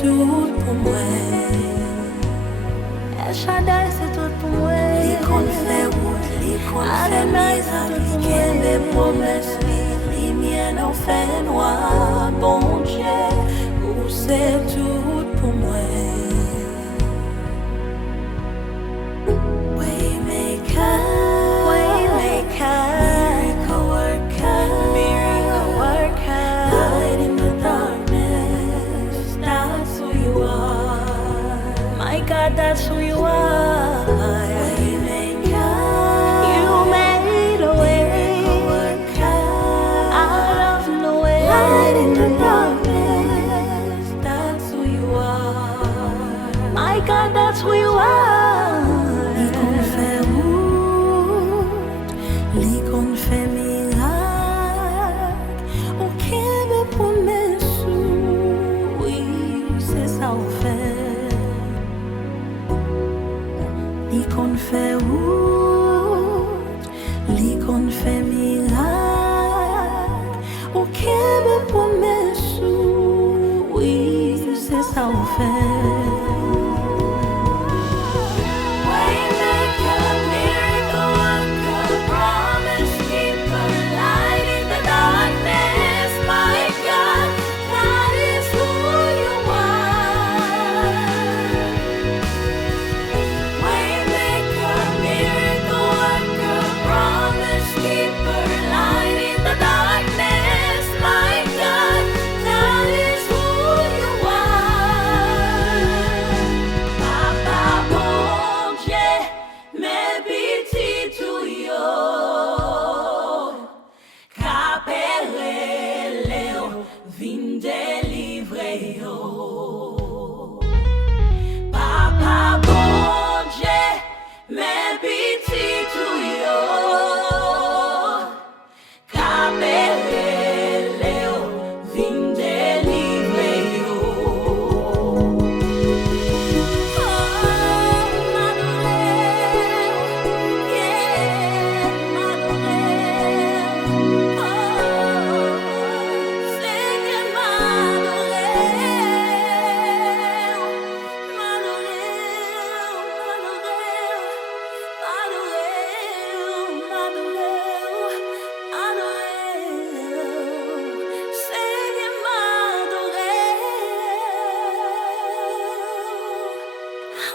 tout pour moi. El Shaddai c'est tout pour moi. Li kon fè route, li kon fè miracle, li kembe promesse, li mien en fait noir, bon Dieu, ou c'est tout pour moi. Waymaker, miracle worker, light in the darkness, that's who you are. My God, that's who you are. You made a way out of nowhere. Light in the darkness, that's who you are. My God, that's who you are. Li kon fè route, li kon fè miracle, ou kembe promesse, oui, c'est ça ou fait. Li kon fè route, li kon fè miracle, ou kembe promesse, oui, c'est ça ou fait. Waymaker, miracle worker, promise keeper, light in the darkness, my God, that is who you are. Waymaker, miracle worker, promise keeper, light in the darkness, my God, that is who you are. Papa bon Dieu, mes petits tout yo, kapere leo, vin délivrer yo. Papa bon Dieu, mes petits tout yo, kapere leo, vin délivrer yo.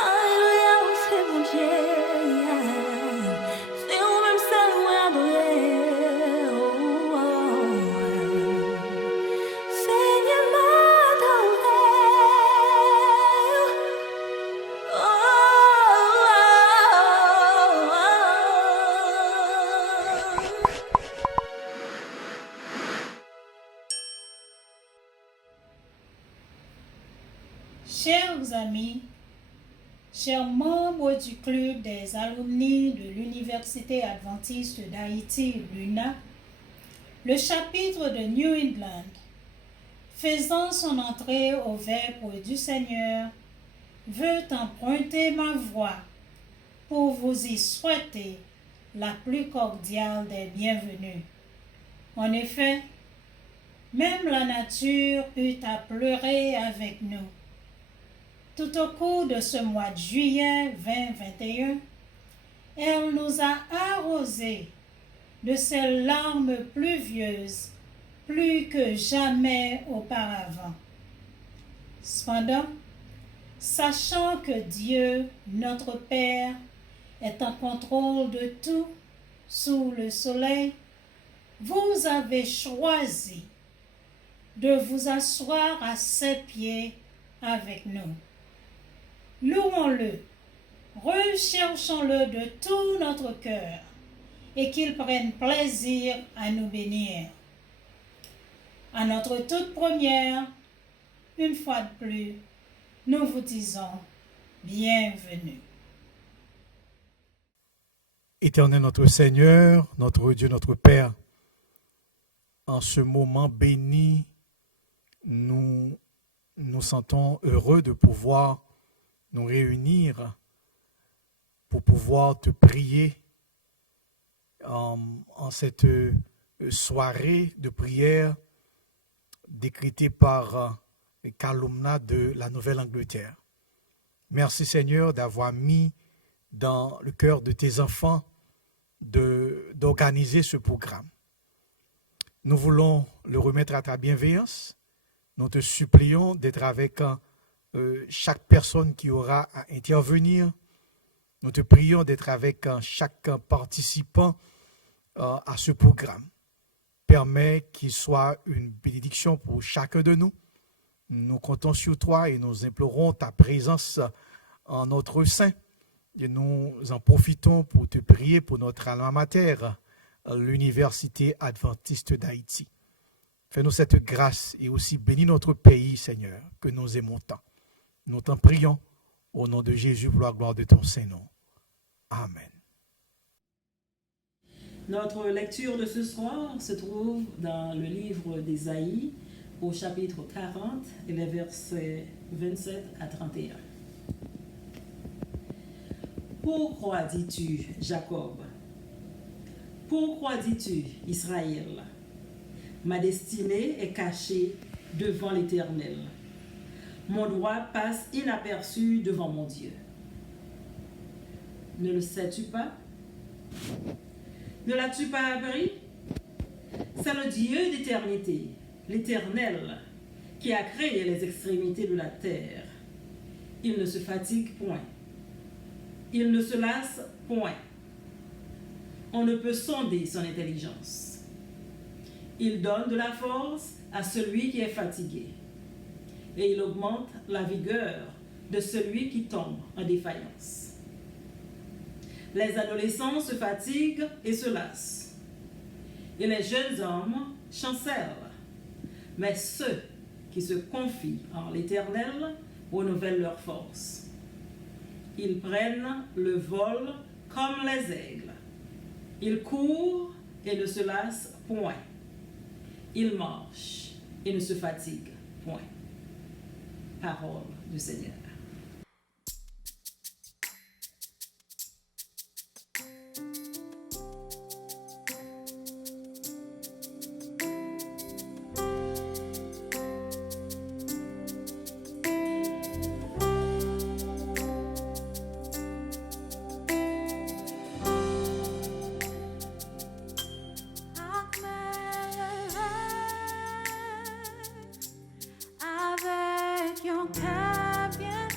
Alléluia, c'est bon Dieu. C'est vous-même seul moi adorer. Seigneur m'adorer. Chers amis, chers membres du club des alumni de l'Université adventiste d'Haïti, l'UNA, le chapitre de New England, faisant son entrée au Vêpres du Seigneur, veut emprunter ma voix pour vous y souhaiter la plus cordiale des bienvenues. En effet, même la nature eut à pleurer avec nous. Tout au cours de ce mois de juillet 2021, elle nous a arrosés de ses larmes pluvieuses plus que jamais auparavant. Cependant, sachant que Dieu, notre Père, est en contrôle de tout sous le soleil, vous avez choisi de vous asseoir à ses pieds avec nous. Louons-le, recherchons-le de tout notre cœur et qu'il prenne plaisir à nous bénir. À notre toute première, une fois de plus, nous vous disons bienvenue. Éternel notre Seigneur, notre Dieu, notre Père, en ce moment béni, nous nous sentons heureux de pouvoir nous réunir pour pouvoir te prier en cette soirée de prière décrétée par Kalumna de la Nouvelle-Angleterre. Merci Seigneur d'avoir mis dans le cœur de tes enfants d'organiser ce programme. Nous voulons le remettre à ta bienveillance. Nous te supplions d'être avec chaque personne qui aura à intervenir. Nous te prions d'être avec chaque participant à ce programme. Permets qu'il soit une bénédiction pour chacun de nous. Nous comptons sur toi et nous implorons ta présence en notre sein. Et nous en profitons pour te prier pour notre alma mater, l'Université adventiste d'Haïti. Fais-nous cette grâce et aussi bénis notre pays, Seigneur, que nous aimons tant. Nous t'en prions au nom de Jésus pour la gloire de ton Saint-Nom. Amen. Notre lecture de ce soir se trouve dans le livre d'Ésaïe, au chapitre 40 et les versets 27 à 31. Pourquoi dis-tu, Jacob? Pourquoi dis-tu, Israël? Ma destinée est cachée devant l'Éternel. Mon droit passe inaperçu devant mon Dieu. Ne le sais-tu pas? Ne l'as-tu pas appris? C'est le Dieu d'éternité, l'Éternel, qui a créé les extrémités de la terre. Il ne se fatigue point. Il ne se lasse point. On ne peut sonder son intelligence. Il donne de la force à celui qui est fatigué. Et il augmente la vigueur de celui qui tombe en défaillance. Les adolescents se fatiguent et se lassent. Et les jeunes hommes chancellent. Mais ceux qui se confient en l'Éternel renouvellent leur force. Ils prennent le vol comme les aigles. Ils courent et ne se lassent point. Ils marchent et ne se fatiguent point. Parole du Seigneur. Avec un champion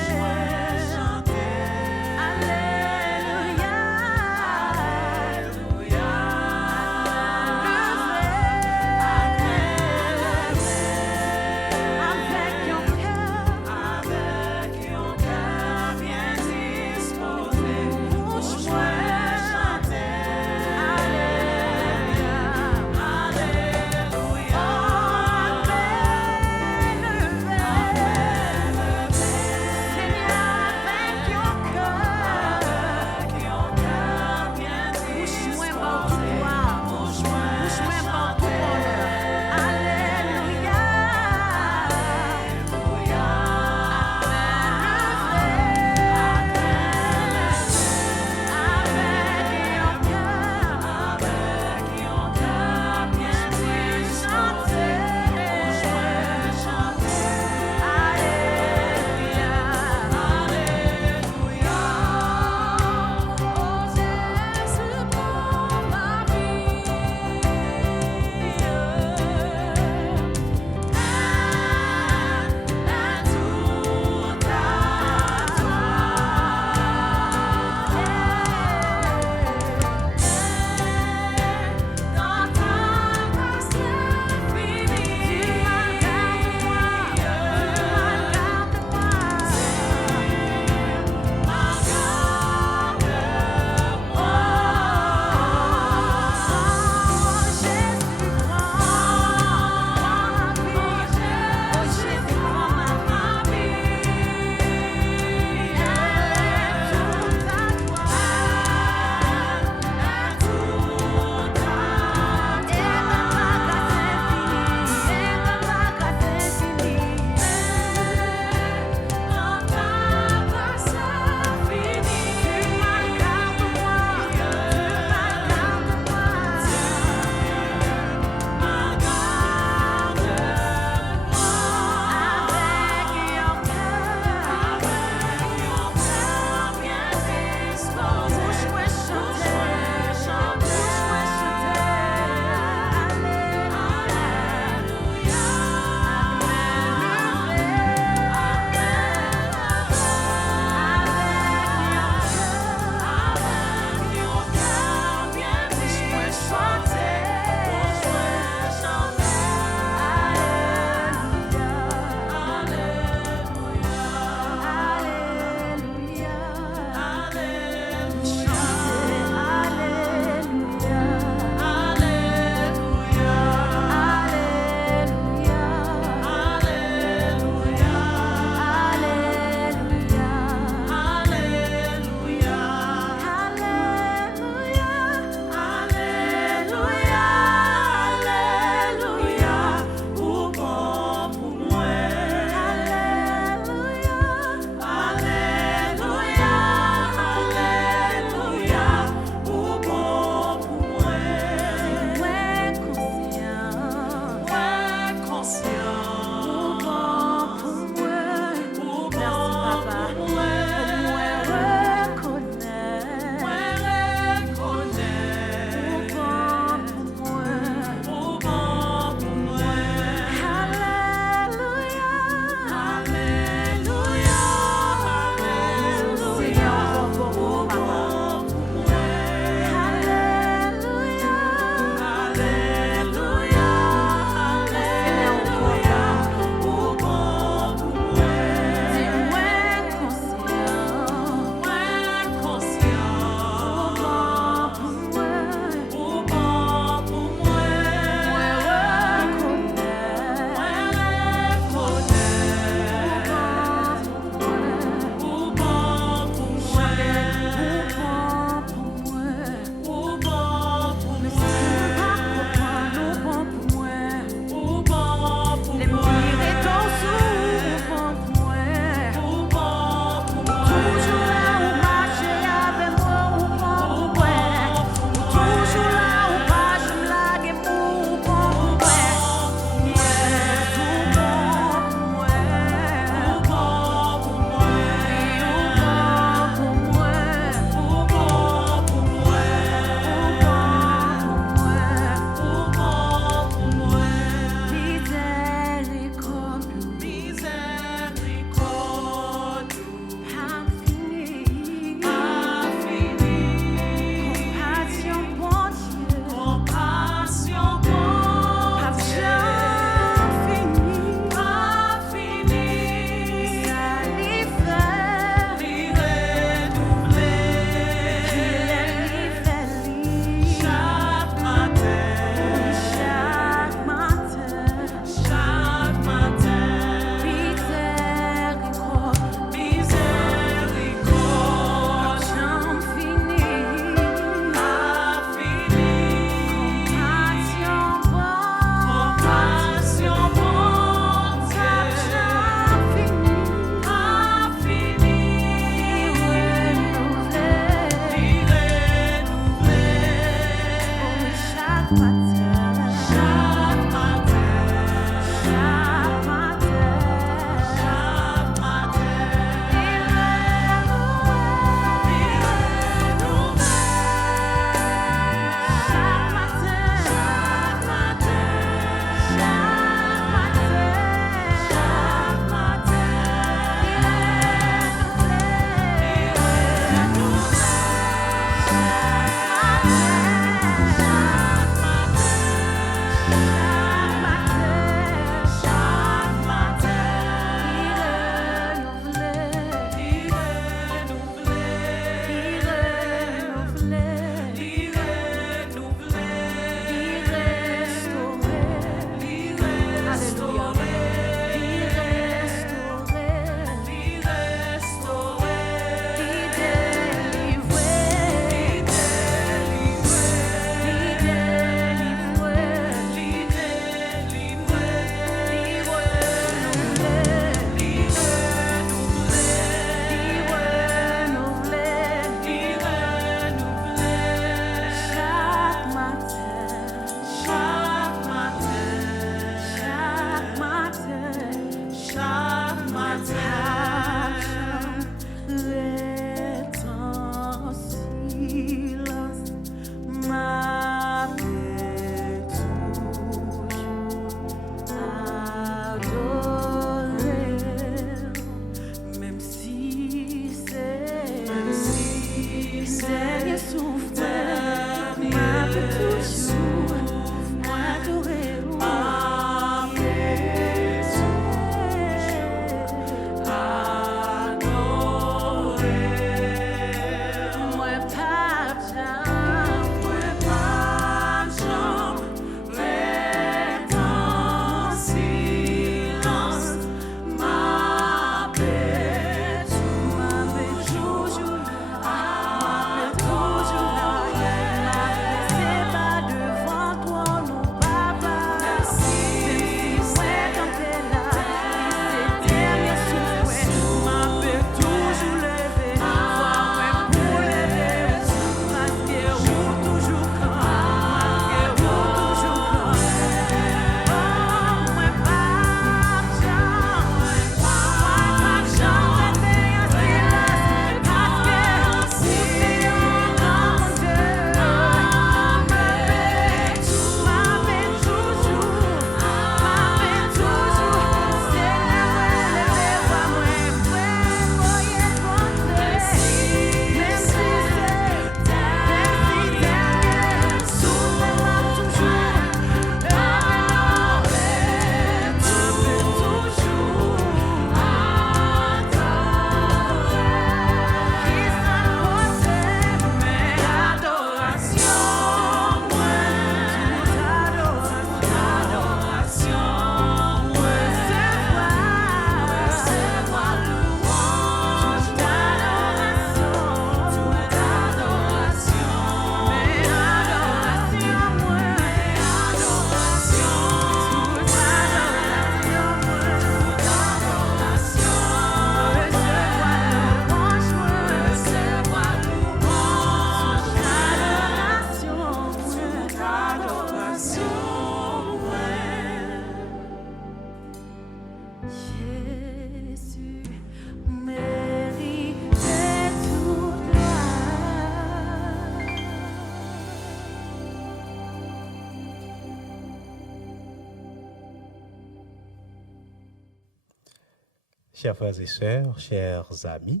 Chers frères et sœurs, chers amis,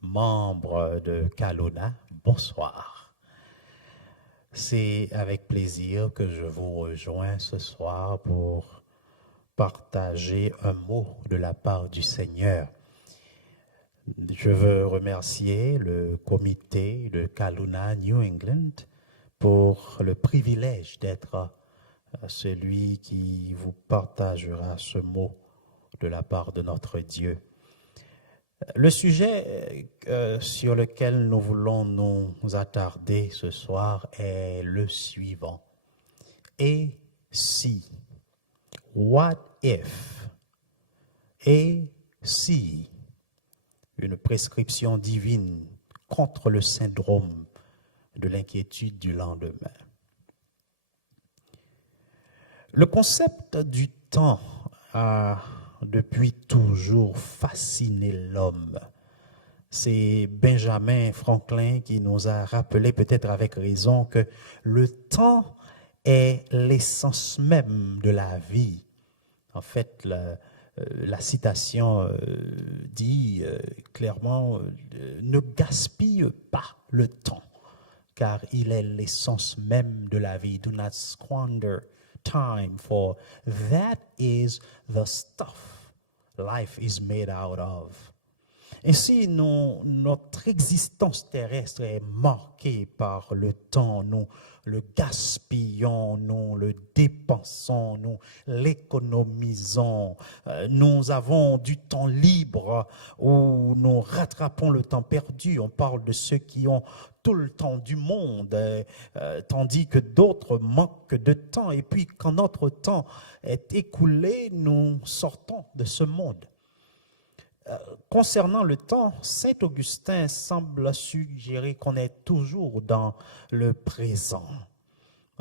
membres de Kaluna, bonsoir. C'est avec plaisir que je vous rejoins ce soir pour partager un mot de la part du Seigneur. Je veux remercier le comité de Kaluna New England pour le privilège d'être celui qui vous partagera ce mot de la part de notre Dieu. Le sujet sur lequel nous voulons nous attarder ce soir est le suivant. Et si? What if? Et si? Une prescription divine contre le syndrome de l'inquiétude du lendemain. Le concept du temps a depuis toujours fasciné l'homme. C'est Benjamin Franklin qui nous a rappelé, peut-être avec raison, que le temps est l'essence même de la vie. En fait, la citation dit clairement « Ne gaspille pas le temps, car il est l'essence même de la vie. Do not squander time, for that is the stuff life is made out of. » Ainsi, notre existence terrestre est marquée par le temps. Nous le gaspillons, nous le dépensons, nous l'économisons. Nous avons du temps libre où nous rattrapons le temps perdu. On parle de ceux qui ont tout le temps du monde, tandis que d'autres manquent de temps. Et puis, quand notre temps est écoulé, nous sortons de ce monde. Concernant le temps, Saint Augustin semble suggérer qu'on est toujours dans le présent.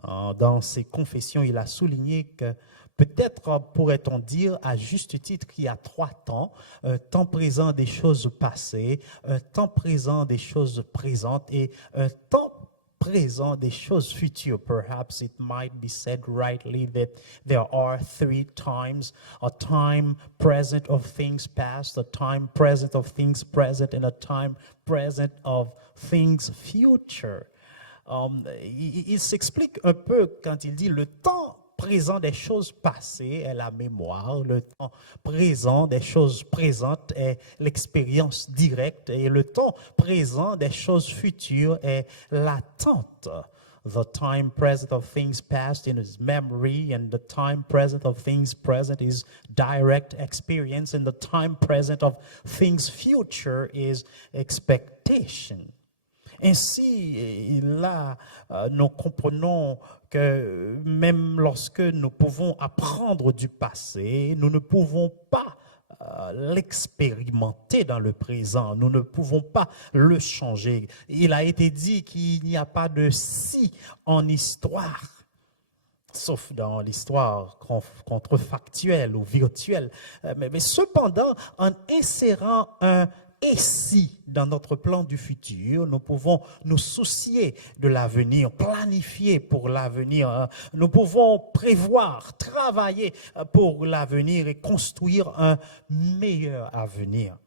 Dans ses confessions, il a souligné que peut-être pourrait-on dire à juste titre qu'il y a 3 temps, un temps présent des choses passées, un temps présent des choses présentes et un temps présent des choses futures. Perhaps it might be said rightly that there are 3 times: a time present of things past, a time present of things present, and a time present of things future. Il s'explique un peu quand il dit le temps présent des choses passées est la mémoire, le temps présent des choses présentes est l'expérience directe et le temps présent des choses futures est l'attente. The time present of things past in his memory, and the time present of things present is direct experience, and the time present of things future is expectation. Ainsi, là, nous comprenons que même lorsque nous pouvons apprendre du passé, nous ne pouvons pas l'expérimenter dans le présent. Nous ne pouvons pas le changer. Il a été dit qu'il n'y a pas de si en histoire, sauf dans l'histoire contrefactuelle ou virtuelle. Mais cependant, en insérant un et si dans notre plan du futur, nous pouvons nous soucier de l'avenir, planifier pour l'avenir, nous pouvons prévoir, travailler pour l'avenir et construire un meilleur avenir.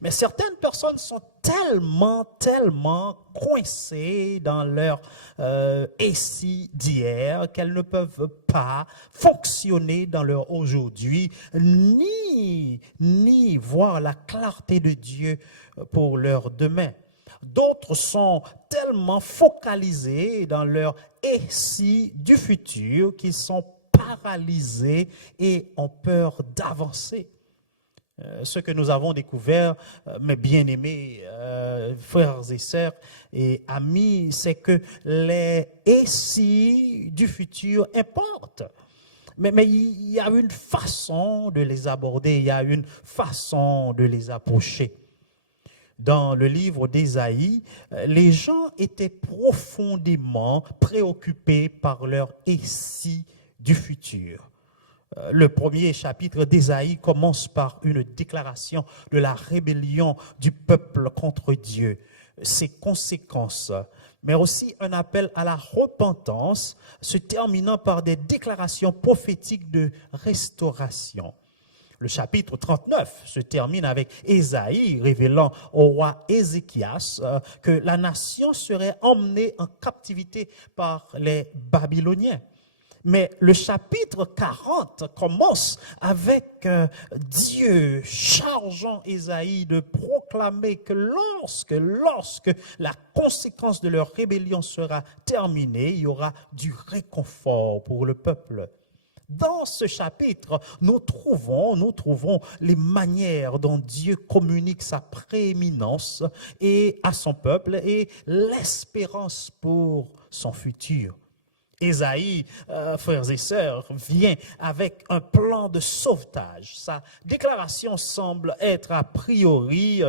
Mais certaines personnes sont tellement coincées dans leur et si d'hier qu'elles ne peuvent pas fonctionner dans leur aujourd'hui, ni voir la clarté de Dieu pour leur demain. D'autres sont tellement focalisés dans leur et si du futur qu'ils sont paralysés et ont peur d'avancer. Ce que nous avons découvert, mes bien-aimés frères et sœurs et amis, c'est que les « et si » du futur importent. Mais il y a une façon de les aborder, il y a une façon de les approcher. Dans le livre d'Ésaïe, les gens étaient profondément préoccupés par leur « et si » du futur. Le premier chapitre d'Ésaïe commence par une déclaration de la rébellion du peuple contre Dieu, ses conséquences, mais aussi un appel à la repentance, se terminant par des déclarations prophétiques de restauration. Le chapitre 39 se termine avec Ésaïe révélant au roi Ézéchias que la nation serait emmenée en captivité par les Babyloniens. Mais le chapitre 40 commence avec Dieu chargeant Ésaïe de proclamer que lorsque la conséquence de leur rébellion sera terminée, il y aura du réconfort pour le peuple. Dans ce chapitre, nous trouvons les manières dont Dieu communique sa prééminence à son peuple et l'espérance pour son futur. Ésaïe, frères et sœurs, vient avec un plan de sauvetage. Sa déclaration semble être a priori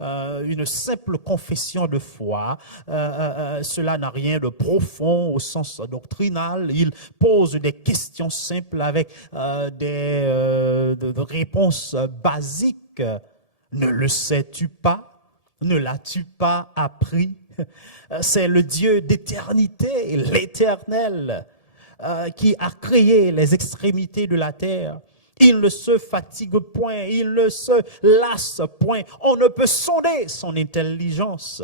une simple confession de foi. Cela n'a rien de profond au sens doctrinal. Il pose des questions simples avec des réponses basiques. Ne le sais-tu pas? Ne l'as-tu pas appris? C'est le Dieu d'éternité, l'Éternel, qui a créé les extrémités de la terre. Il ne se fatigue point, il ne se lasse point. On ne peut sonder son intelligence.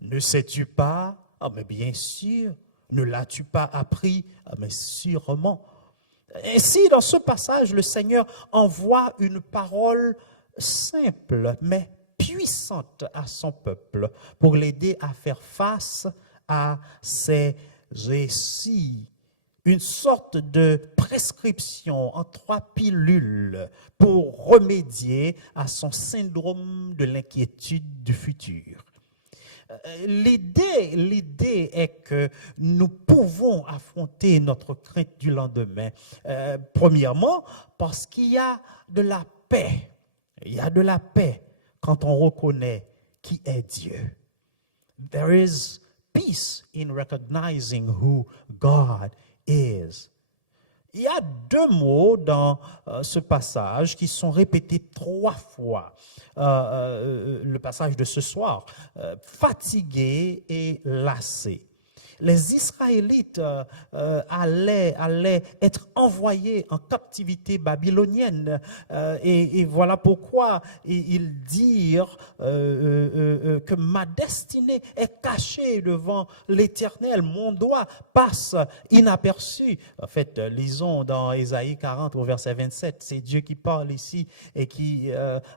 Ne sais-tu pas? Ah, mais bien sûr. Ne l'as-tu pas appris? Ah, mais sûrement. Ainsi, dans ce passage, le Seigneur envoie une parole simple, mais puissante à son peuple pour l'aider à faire face à ces récits. Une sorte de prescription en 3 pilules pour remédier à son syndrome de l'inquiétude du futur. L'idée est que nous pouvons affronter notre crainte du lendemain. Premièrement, parce qu'il y a de la paix. Il y a de la paix quand on reconnaît qui est Dieu. There is peace in recognizing who God is. Il y a 2 mots dans ce passage qui sont répétés 3 fois. Le passage de ce soir, fatigué et lassé. Les Israélites allaient être envoyés en captivité babylonienne. Et voilà pourquoi ils dirent que ma destinée est cachée devant l'Éternel. Mon doigt passe inaperçu. En fait, lisons dans Ésaïe 40 au verset 27. C'est Dieu qui parle ici et qui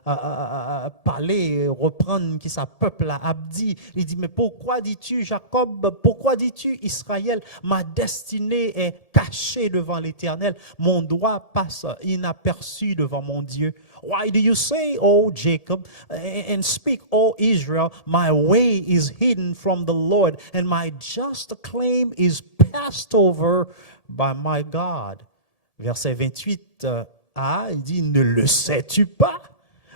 a parlé, reprendre qui sa peuple a dit. Il dit, mais pourquoi dis-tu Jacob? Pourquoi dis-tu Israël, ma destinée est cachée devant l'Éternel, mon doigt passe inaperçu devant mon Dieu. Why do you say, O Jacob, and speak, O Israel, my way is hidden from the Lord, and my just claim is passed over by my God. Verset 28a, il dit, ne le sais-tu pas?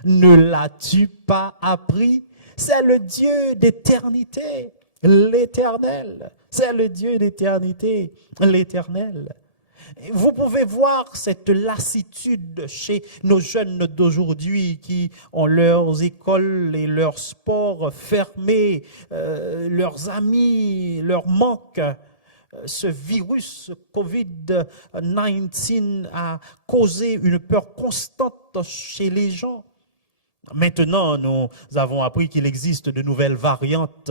Ne l'as-tu pas appris? C'est le Dieu d'éternité, l'Éternel. C'est le Dieu d'éternité, l'Éternel. Vous pouvez voir cette lassitude chez nos jeunes d'aujourd'hui qui ont leurs écoles et leurs sports fermés, leurs amis, leur manque. Ce virus COVID-19 a causé une peur constante chez les gens. Maintenant, nous avons appris qu'il existe de nouvelles variantes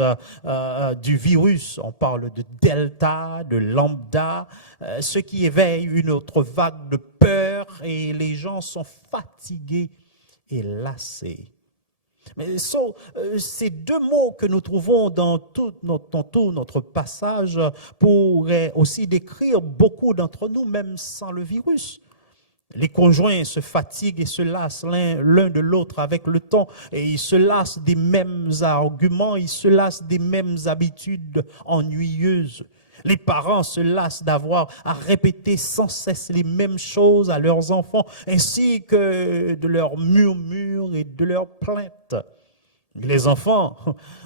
du virus. On parle de Delta, de Lambda, ce qui éveille une autre vague de peur et les gens sont fatigués et lassés. Mais ces 2 mots que nous trouvons dans tout notre passage pourraient aussi décrire beaucoup d'entre nous, même sans le virus. Les conjoints se fatiguent et se lassent l'un de l'autre avec le temps et ils se lassent des mêmes arguments, ils se lassent des mêmes habitudes ennuyeuses. Les parents se lassent d'avoir à répéter sans cesse les mêmes choses à leurs enfants ainsi que de leurs murmures et de leurs plaintes. Les enfants,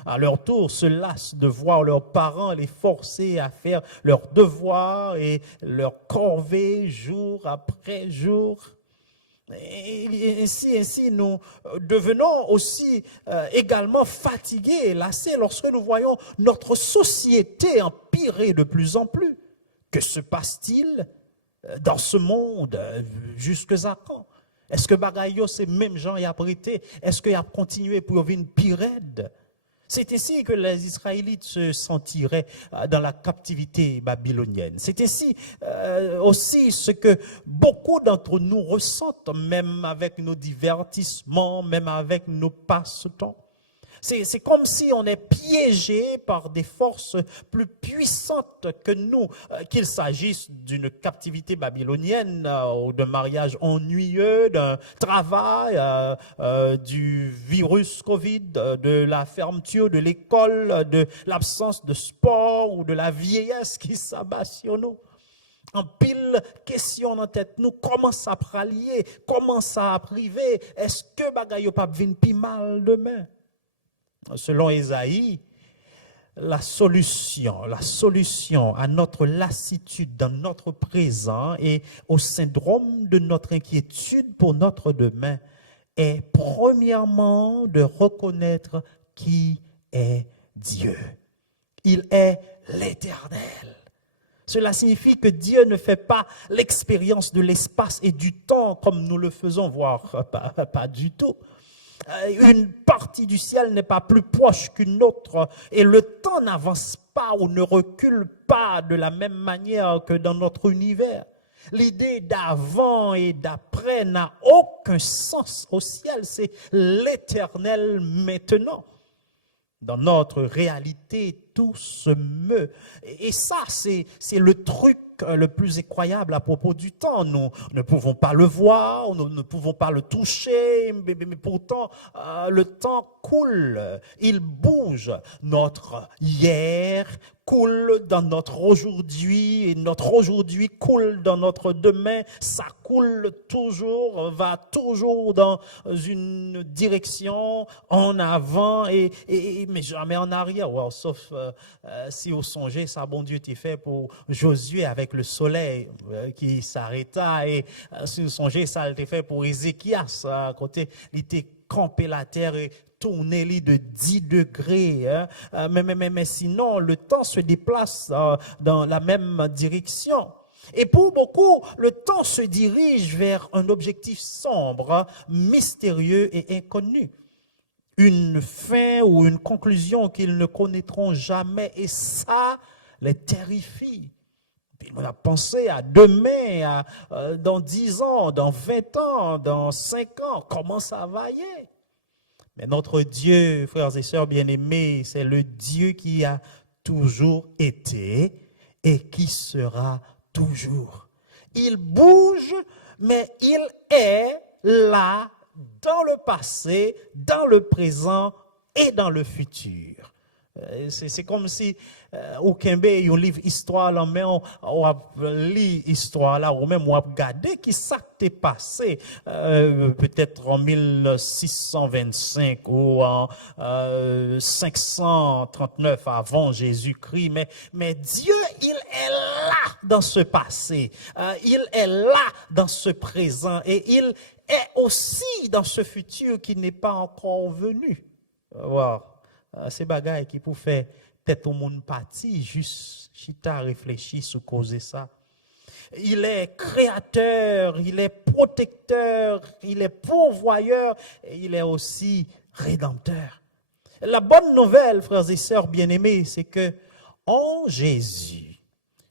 à leur tour, se lassent de voir leurs parents les forcer à faire leurs devoirs et leurs corvées jour après jour. Et ainsi, nous devenons aussi également fatigués et lassés lorsque nous voyons notre société empirer de plus en plus. Que se passe-t-il dans ce monde jusque à quand? Est-ce que bagayo ces mêmes gens y a prêté? Est-ce qu'il a continué pour vivre une pire raide? C'est ainsi que les Israélites se sentiraient dans la captivité babylonienne. C'est ainsi aussi ce que beaucoup d'entre nous ressentent, même avec nos divertissements, même avec nos passe-temps. C'est comme si on est piégé par des forces plus puissantes que nous, qu'il s'agisse d'une captivité babylonienne ou d'un mariage ennuyeux, d'un travail, du virus Covid, de la fermeture de l'école, de l'absence de sport ou de la vieillesse qui s'abat sur nous. En pile question dans tête nous, comment ça pralier, comment ça priver, est-ce que bagay yo pas vinn pi mal demain? Selon Ésaïe, la solution à notre lassitude dans notre présent et au syndrome de notre inquiétude pour notre demain est premièrement de reconnaître qui est Dieu. Il est l'Éternel. Cela signifie que Dieu ne fait pas l'expérience de l'espace et du temps comme nous le faisons, voire pas du tout. Une partie du ciel n'est pas plus proche qu'une autre et le temps n'avance pas ou ne recule pas de la même manière que dans notre univers. L'idée d'avant et d'après n'a aucun sens au ciel, c'est l'éternel maintenant. Dans notre réalité, tout se meut. Et ça, c'est le truc le plus incroyable à propos du temps. Nous ne pouvons pas le voir, nous ne pouvons pas le toucher, mais pourtant, le temps coule, il bouge. Notre hier coule dans notre aujourd'hui, et notre aujourd'hui coule dans notre demain. Ça coule toujours, va toujours dans une direction en avant, mais jamais en arrière. Wow, sauf si vous songez, ça, bon Dieu t'a fait pour Josué avec le soleil qui s'arrêta, et si vous songez, ça l'a fait pour Ézéchias, à côté, il était campé la terre et tourner de 10 degrés. Hein. Mais sinon, le temps se déplace dans la même direction. Et pour beaucoup, le temps se dirige vers un objectif sombre, mystérieux et inconnu. Une fin ou une conclusion qu'ils ne connaîtront jamais. Et ça les terrifie. On a pensé à demain, dans 10 ans, dans 20 ans, dans 5 ans, comment ça va y être? Mais notre Dieu, frères et sœurs bien-aimés, c'est le Dieu qui a toujours été et qui sera toujours. Il bouge, mais il est là dans le passé, dans le présent et dans le futur. C'est comme si au Québec, on livre histoire là, mais on lit histoire là, ou même on regarde qui ça t'est passé, peut-être en 1625 ou en 539 avant Jésus-Christ, mais Dieu, il est là dans ce passé, il est là dans ce présent et il est aussi dans ce futur qui n'est pas encore venu. Wow. Ces bagailles qui pour faire tête au monde parti, juste chita réfléchir sur causer ça. Il est créateur, il est protecteur, il est pourvoyeur et il est aussi rédempteur. La bonne nouvelle, frères et sœurs bien-aimés, c'est que en Jésus,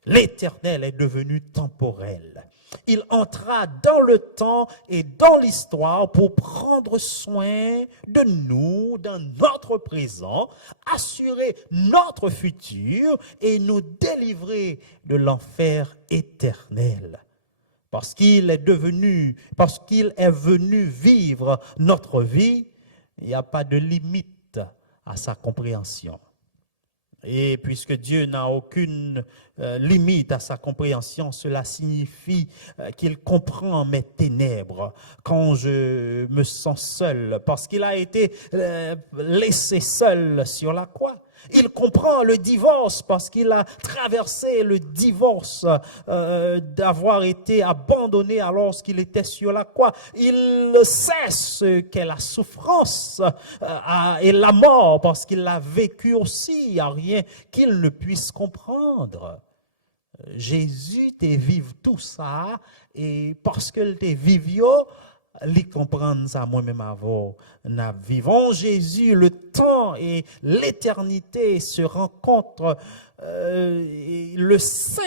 l'Éternel est devenu temporel. Il entra dans le temps et dans l'histoire pour prendre soin de nous dans notre présent, assurer notre futur et nous délivrer de l'enfer éternel. Parce qu'il est venu vivre notre vie, il n'y a pas de limite à sa compréhension. Et puisque Dieu n'a aucune limite à sa compréhension, cela signifie qu'il comprend mes ténèbres quand je me sens seul, parce qu'il a été laissé seul sur la croix. Il comprend le divorce parce qu'il a traversé le divorce d'avoir été abandonné alors qu'il était sur la croix. Il sait ce qu'est la souffrance et la mort parce qu'il l'a vécu aussi. Il n'y a rien qu'il ne puisse comprendre. Jésus te vive tout ça et parce qu'il te vive, les comprendre ça moi-même avant. Nous vivons Jésus, le temps et l'éternité se rencontrent, le saint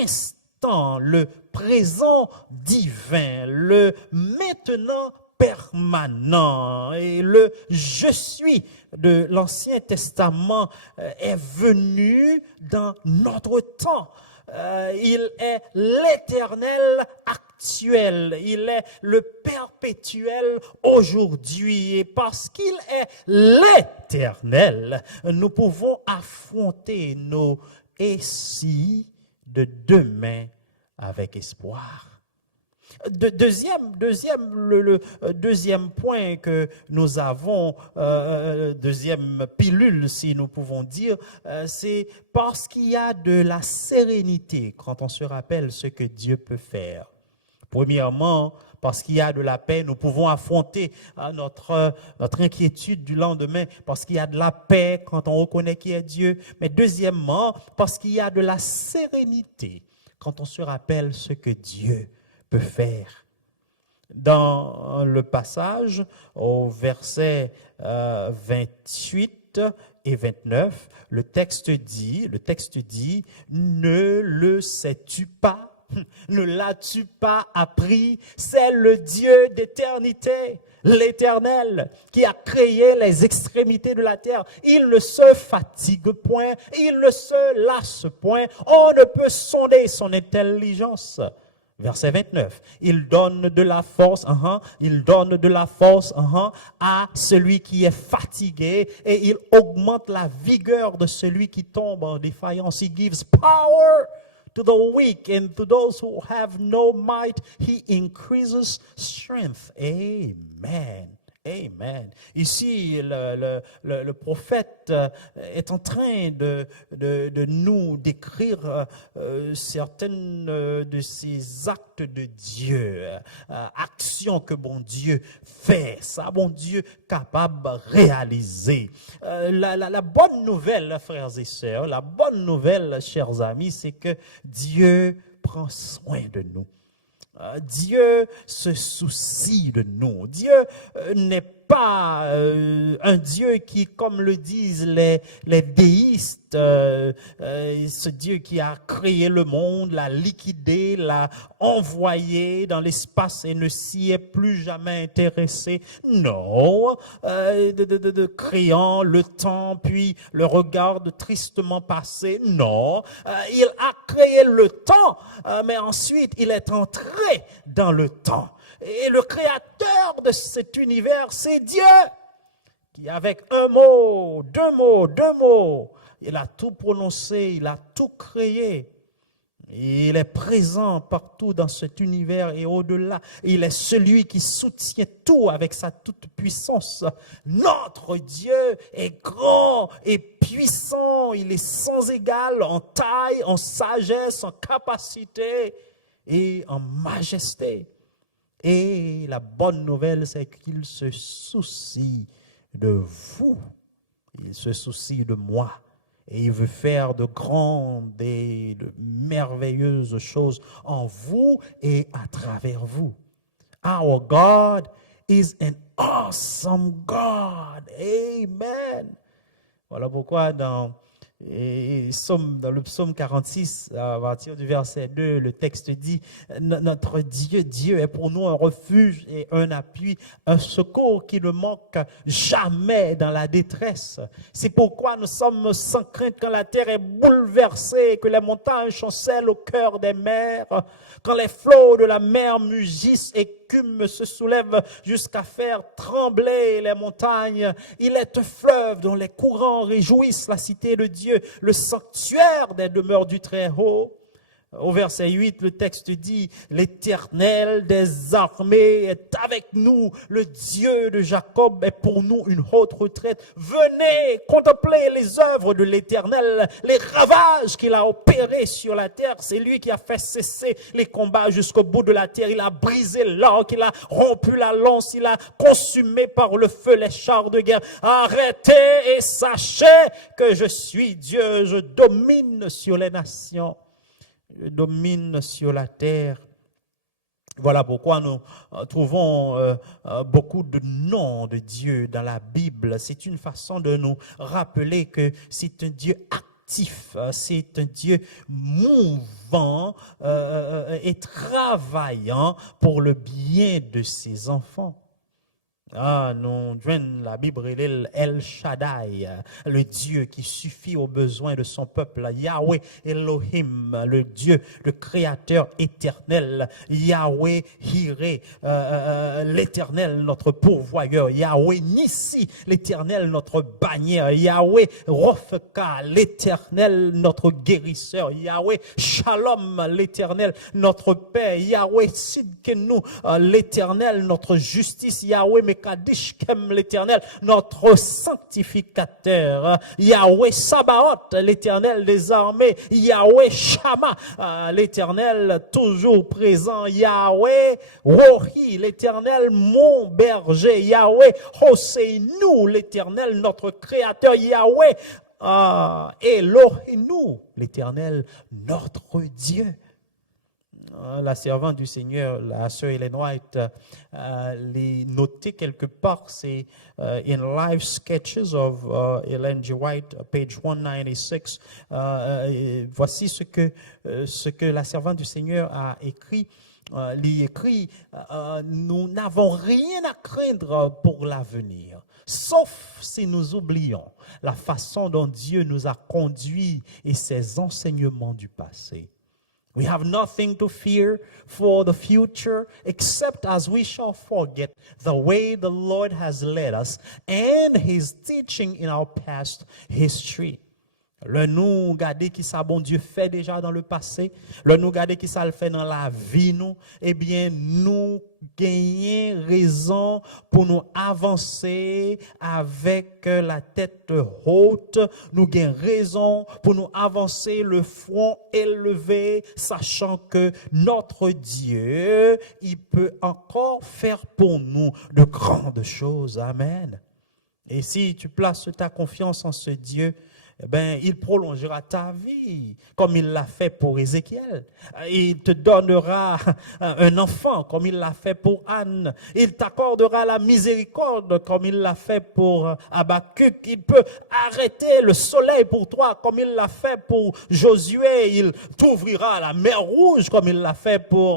instant, le présent divin, le maintenant permanent. Et le « je suis » de l'Ancien Testament est venu dans notre temps. Il est l'Éternel actuel, il est le perpétuel aujourd'hui. Et parce qu'il est l'Éternel, nous pouvons affronter nos récits de demain avec espoir. Le deuxième point que nous avons, deuxième pilule si nous pouvons dire, c'est parce qu'il y a de la sérénité quand on se rappelle ce que Dieu peut faire. Premièrement, parce qu'il y a de la paix, nous pouvons affronter notre inquiétude du lendemain, parce qu'il y a de la paix quand on reconnaît qui est Dieu. Mais deuxièmement, parce qu'il y a de la sérénité quand on se rappelle ce que Dieu peut faire. Dans le passage, au verset 28 et 29, le texte dit, ne le sais-tu pas? Ne l'as-tu pas appris? C'est le Dieu d'éternité, l'Éternel, qui a créé les extrémités de la terre. Il ne se fatigue point, il ne se lasse point. On ne peut sonder son intelligence. Verset 29, il donne de la force, à celui qui est fatigué et il augmente la vigueur de celui qui tombe en défaillance. He gives power to the weak and to those who have no might, he increases strength. Amen. Amen. Ici, le prophète est en train de nous décrire certaines de ces actes de Dieu, actions que bon Dieu fait, ça bon Dieu capable de réaliser. La bonne nouvelle, frères et sœurs, la bonne nouvelle, chers amis, c'est que Dieu prend soin de nous. Dieu se soucie de nous. Dieu n'est pas un Dieu qui, comme le disent les déistes, ce Dieu qui a créé le monde, l'a liquidé, l'a envoyé dans l'espace et ne s'y est plus jamais intéressé. Non, créant le temps, puis le regarde tristement passer. Non, il a créé le temps, mais ensuite il est entré dans le temps. Et le créateur de cet univers, c'est Dieu, qui avec un mot, deux mots, il a tout prononcé, il a tout créé. Il est présent partout dans cet univers et au-delà. Il est celui qui soutient tout avec sa toute-puissance. Notre Dieu est grand et puissant. Il est sans égal en taille, en sagesse, en capacité et en majesté. Et la bonne nouvelle, c'est qu'il se soucie de vous. Il se soucie de moi. Et il veut faire de grandes et de merveilleuses choses en vous et à travers vous. Our God is an awesome God. Amen. Voilà pourquoi dans le psaume 46, à partir du verset 2, le texte dit, notre Dieu est pour nous un refuge et un appui, un secours qui ne manque jamais dans la détresse. C'est pourquoi nous sommes sans crainte quand la terre est bouleversée, que les montagnes chancellent au cœur des mers, quand les flots de la mer mugissent et se soulève jusqu'à faire trembler les montagnes. Il est un fleuve dont les courants réjouissent la cité de Dieu, le sanctuaire des demeures du Très-Haut. Au verset 8, le texte dit, l'Éternel des armées est avec nous, le Dieu de Jacob est pour nous une haute retraite. Venez contempler les œuvres de l'Éternel, les ravages qu'il a opérés sur la terre. C'est lui qui a fait cesser les combats jusqu'au bout de la terre. Il a brisé l'arc, il a rompu la lance, il a consumé par le feu les chars de guerre. Arrêtez et sachez que je suis Dieu, je domine sur les nations. Domine sur la terre. Voilà pourquoi nous trouvons beaucoup de noms de Dieu dans la Bible. C'est une façon de nous rappeler que c'est un Dieu actif, c'est un Dieu mouvant et travaillant pour le bien de ses enfants. Ah, nous joignons la Bible, El Shaddai, le Dieu qui suffit aux besoins de son peuple. Yahweh Elohim, le Dieu, le Créateur éternel. Yahweh Hiré, l'Éternel, notre pourvoyeur. Yahweh Nissi, l'Éternel, notre bannière. Yahweh Rophka, l'Éternel, notre guérisseur. Yahweh Shalom, l'Éternel, notre paix. Yahweh Sidkenu, l'Éternel, notre justice. Yahweh Kadishkem, l'Éternel, notre sanctificateur. Yahweh Sabaoth, l'Éternel des armées. Yahweh Shama, l'Éternel toujours présent. Yahweh Rohi, l'Éternel mon berger. Yahweh Hoseinu, l'Éternel notre créateur. Yahweh Elohinu, l'Éternel notre Dieu. La servante du Seigneur, la sœur Ellen White, les noté quelque part, c'est in Life Sketches of Ellen G. White, page 196. Voici ce que la servante du Seigneur a écrit. Il écrit, nous n'avons rien à craindre pour l'avenir, sauf si nous oublions la façon dont Dieu nous a conduits et ses enseignements du passé. We have nothing to fear for the future except as we shall forget the way the Lord has led us and his teaching in our past history. Le nous garder qui ça bon Dieu fait déjà dans le passé, le nous garder qui ça le fait dans la vie nous, eh bien nous gagnons raison pour nous avancer avec la tête haute, nous gagnons raison pour nous avancer le front élevé, sachant que notre Dieu, il peut encore faire pour nous de grandes choses. Amen. Et si tu places ta confiance en ce Dieu, eh ben, il prolongera ta vie comme il l'a fait pour Ézéchiel. Il te donnera un enfant comme il l'a fait pour Anne. Il t'accordera la miséricorde comme il l'a fait pour Habakkuk. Il peut arrêter le soleil pour toi comme il l'a fait pour Josué. Il t'ouvrira la mer Rouge comme il l'a fait pour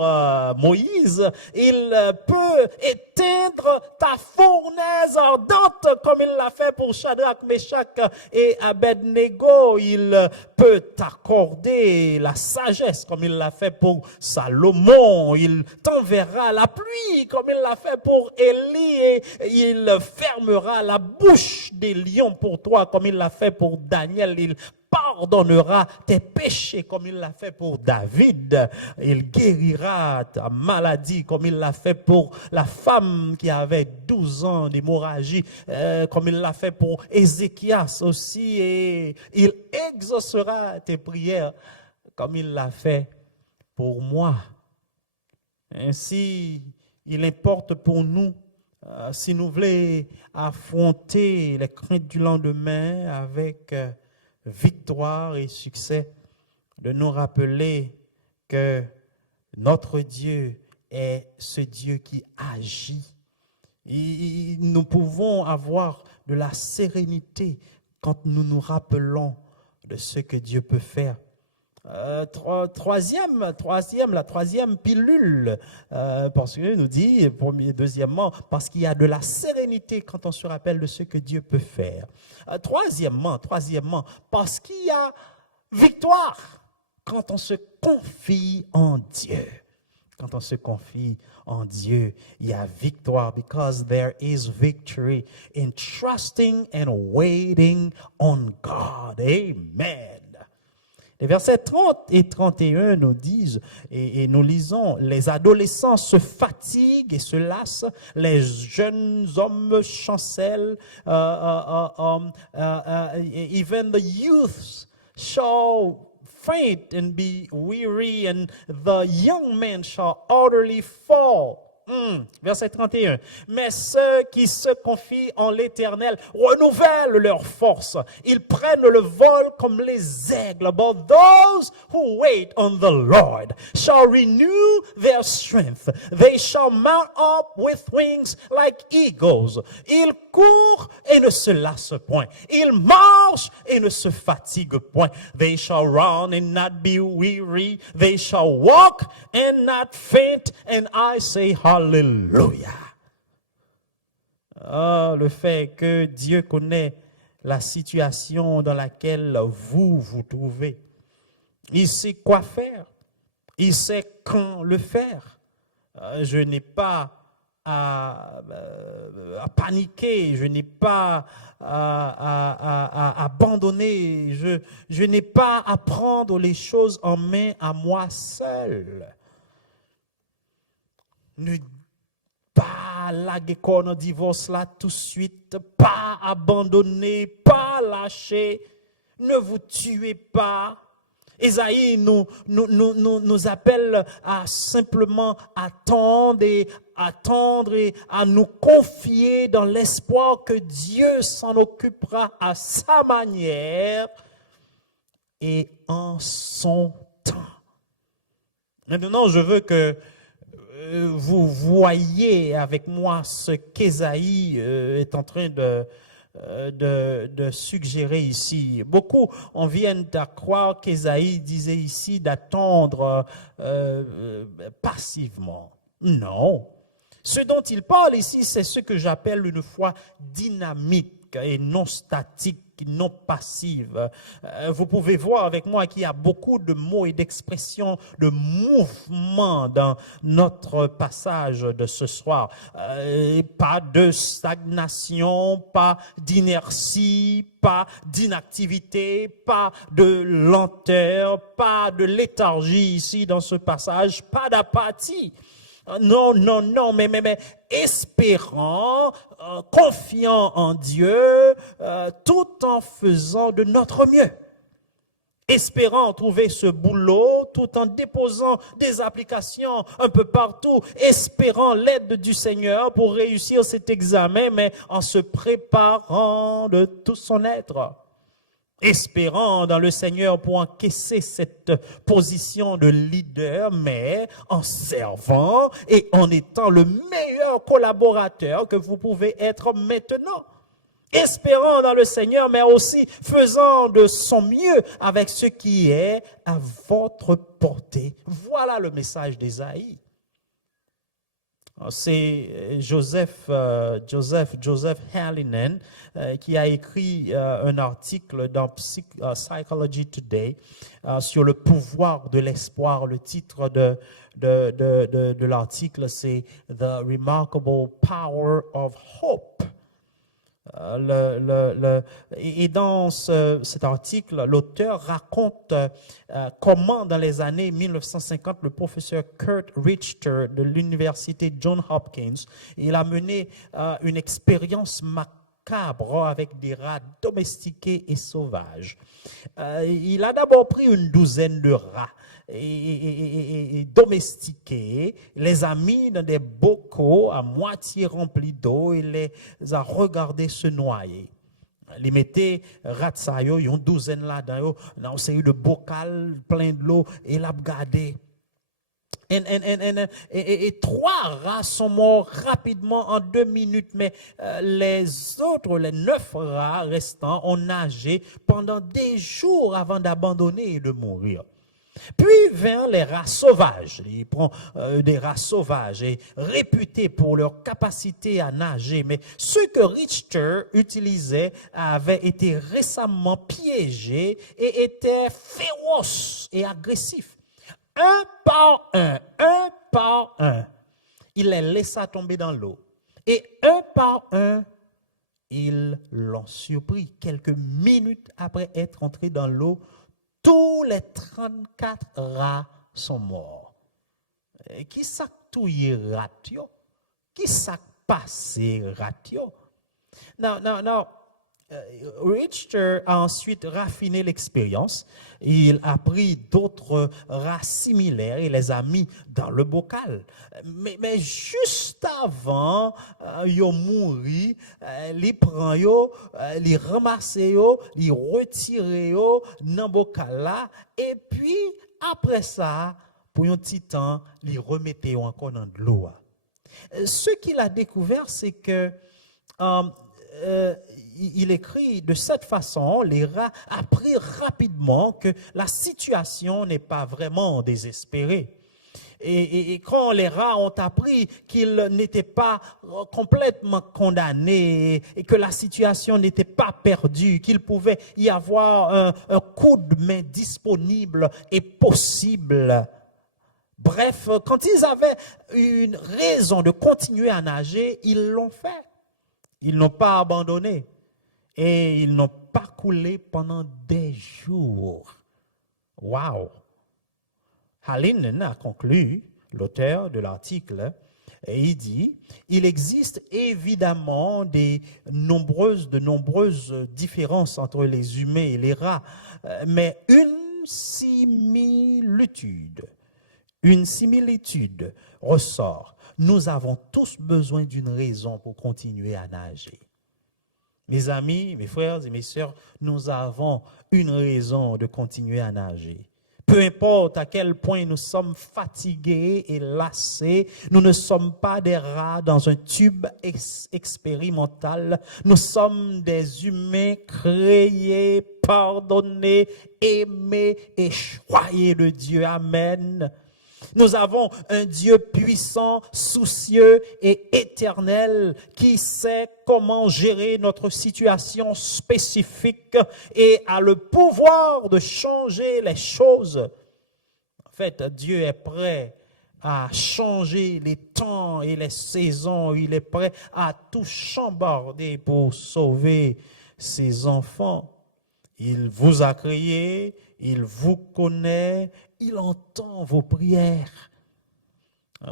Moïse. Il peut éteindre ta fournaise ardente comme il l'a fait pour Shadrach, Meshach et Abednego. Il peut t'accorder la sagesse comme il l'a fait pour Salomon. Il t'enverra la pluie comme il l'a fait pour Élie et il fermera la bouche des lions pour toi comme il l'a fait pour Daniel. Il pardonnera tes péchés comme il l'a fait pour David. Il guérira ta maladie comme il l'a fait pour la femme qui avait 12 ans d'hémorragie, comme il l'a fait pour Ézéchias aussi. Et il exaucera tes prières comme il l'a fait pour moi. Ainsi, il importe pour nous, si nous voulons affronter les craintes du lendemain avec victoire et succès, de nous rappeler que notre Dieu est ce Dieu qui agit. Et nous pouvons avoir de la sérénité quand nous nous rappelons de ce que Dieu peut faire. La troisième pilule, parce que nous dit, deuxièmement, parce qu'il y a de la sérénité quand on se rappelle de ce que Dieu peut faire. Troisièmement, parce qu'il y a victoire quand on se confie en Dieu. Quand on se confie en Dieu, il y a victoire, because there is victory in trusting and waiting on God. Amen. Les versets 30 et 31 nous disent, et nous lisons, les adolescents se fatiguent et se lassent, les jeunes hommes chancellent, even the youths shall faint and be weary, and the young men shall utterly fall. Verset 31. Mais ceux qui se confient en l'Éternel renouvellent leur force. Ils prennent le vol comme les aigles. But those who wait on the Lord shall renew their strength. They shall mount up with wings like eagles. Ils courent et ne se lassent point. Ils marchent et ne se fatiguent point. They shall run and not be weary. They shall walk and not faint. And I say hallelujah. le fait que Dieu connaît la situation dans laquelle vous vous trouvez. Il sait quoi faire. Il sait quand le faire. Je n'ai pas à paniquer, je n'ai pas à abandonner, je n'ai pas à prendre les choses en main à moi seul. Ne pas laguer qu'on divorce là tout de suite, pas abandonner, pas lâcher, ne vous tuez pas. Ésaïe nous appelle à simplement attendre et à nous confier dans l'espoir que Dieu s'en occupera à sa manière et en son temps. Maintenant, je veux que vous voyez avec moi ce qu'Ésaïe est en train de suggérer ici. Beaucoup en viennent à croire qu'Ésaïe disait ici d'attendre passivement. Non. Ce dont il parle ici, c'est ce que j'appelle une foi dynamique et non statique, non passive. Vous pouvez voir avec moi qu'il y a beaucoup de mots et d'expressions, de mouvements dans notre passage de ce soir. Pas de stagnation, pas d'inertie, pas d'inactivité, pas de lenteur, pas de léthargie ici dans ce passage, pas d'apathie. Non, non, non, mais espérant, confiant en Dieu, tout en faisant de notre mieux. Espérant trouver ce boulot, tout en déposant des applications un peu partout, espérant l'aide du Seigneur pour réussir cet examen, mais en se préparant de tout son être. Espérant dans le Seigneur pour encaisser cette position de leader, mais en servant et en étant le meilleur collaborateur que vous pouvez être maintenant. Espérant dans le Seigneur, mais aussi faisant de son mieux avec ce qui est à votre portée. Voilà le message d'Ésaïe. C'est Joseph Hallinan qui a écrit un article dans Psychology Today sur le pouvoir de l'espoir. Le titre de l'article, c'est The Remarkable Power of Hope. Et dans cet article, l'auteur raconte comment dans les années 1950, le professeur Kurt Richter de l'université Johns Hopkins, il a mené une expérience macabre avec des rats domestiqués et sauvages. Il a d'abord pris une douzaine de rats et domestiqués, les a mis dans des bocaux à moitié remplis d'eau et les a regardés se noyer. Les mettait rats ça yo, une douzaine là-dedans, dans une série de bocal plein de l'eau et l'a regardé. Et 3 rats sont morts rapidement en 2 minutes, mais les 9 rats restants ont nagé pendant des jours avant d'abandonner et de mourir. Puis vint les rats sauvages. Il prend des rats sauvages et réputés pour leur capacité à nager. Mais ceux que Richter utilisait avaient été récemment piégés et étaient féroces et agressifs. Un par un, il les laissa tomber dans l'eau. Et un par un, ils l'ont surpris. Quelques minutes après être entrés dans l'eau, tous les 34 rats sont morts. Qui s'est touillé ratio? Qui s'est passé ratio? Non. Richter a ensuite raffiné l'expérience. Il a pris d'autres rats similaires et les a mis dans le bocal. Mais juste avant, ils ont mouru, les prend yo, les ramasser yo, les retirer yo dans le bocal là, et puis après ça, pour un petit temps, les remettez encore dans de l'eau. Ce qu'il a découvert, c'est que il écrit de cette façon, les rats apprirent rapidement que la situation n'est pas vraiment désespérée. et quand les rats ont appris qu'ils n'étaient pas complètement condamnés et que la situation n'était pas perdue, qu'il pouvait y avoir un coup de main disponible et possible. Bref, quand ils avaient une raison de continuer à nager, ils l'ont fait. Ils n'ont pas abandonné et ils n'ont pas coulé pendant des jours. Wow! Hallinan a conclu, l'auteur de l'article, et il dit, il existe évidemment de nombreuses différences entre les humains et les rats, mais une similitude ressort. Nous avons tous besoin d'une raison pour continuer à nager. Mes amis, mes frères et mes sœurs, nous avons une raison de continuer à nager. Peu importe à quel point nous sommes fatigués et lassés, nous ne sommes pas des rats dans un tube expérimental. Nous sommes des humains créés, pardonnés, aimés et choyés de Dieu. Amen. Nous avons un Dieu puissant, soucieux et éternel qui sait comment gérer notre situation spécifique et a le pouvoir de changer les choses. En fait, Dieu est prêt à changer les temps et les saisons. Il est prêt à tout chambarder pour sauver ses enfants. Il vous a créé, il vous connaît, il entend vos prières.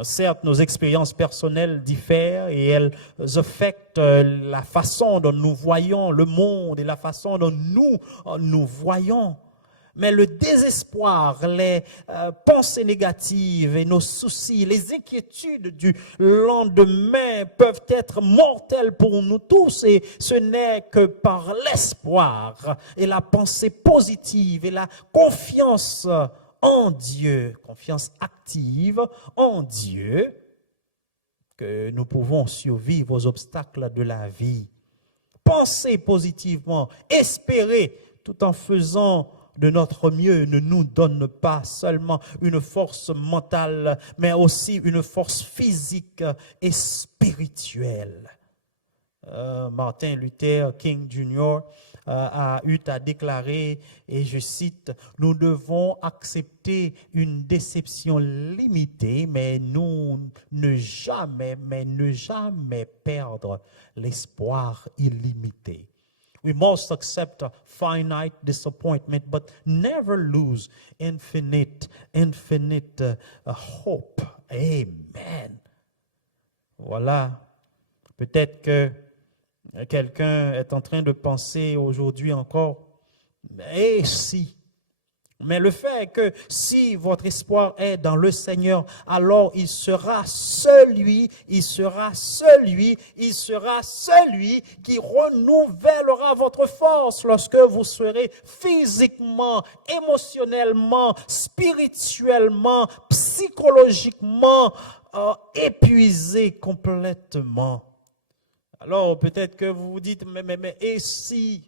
Certes, nos expériences personnelles diffèrent et elles affectent la façon dont nous voyons le monde et la façon dont nous voyons. Mais le désespoir, les pensées négatives et nos soucis, les inquiétudes du lendemain peuvent être mortels pour nous tous. Et ce n'est que par l'espoir et la pensée positive et la confiance en Dieu, confiance active en Dieu, que nous pouvons survivre aux obstacles de la vie. Penser positivement, espérer tout en faisant de notre mieux ne nous donne pas seulement une force mentale, mais aussi une force physique et spirituelle. Martin Luther King Jr. A eu à déclarer, et je cite, « Nous devons accepter une déception limitée, mais ne jamais perdre l'espoir illimité. » We must accept a finite disappointment, but never lose infinite hope. Amen. Voilà. Peut-être que quelqu'un est en train de penser aujourd'hui encore, et si? Mais le fait est que si votre espoir est dans le Seigneur, alors il sera celui qui renouvellera votre force lorsque vous serez physiquement, émotionnellement, spirituellement, psychologiquement épuisé complètement. Alors peut-être que vous vous dites, mais et si?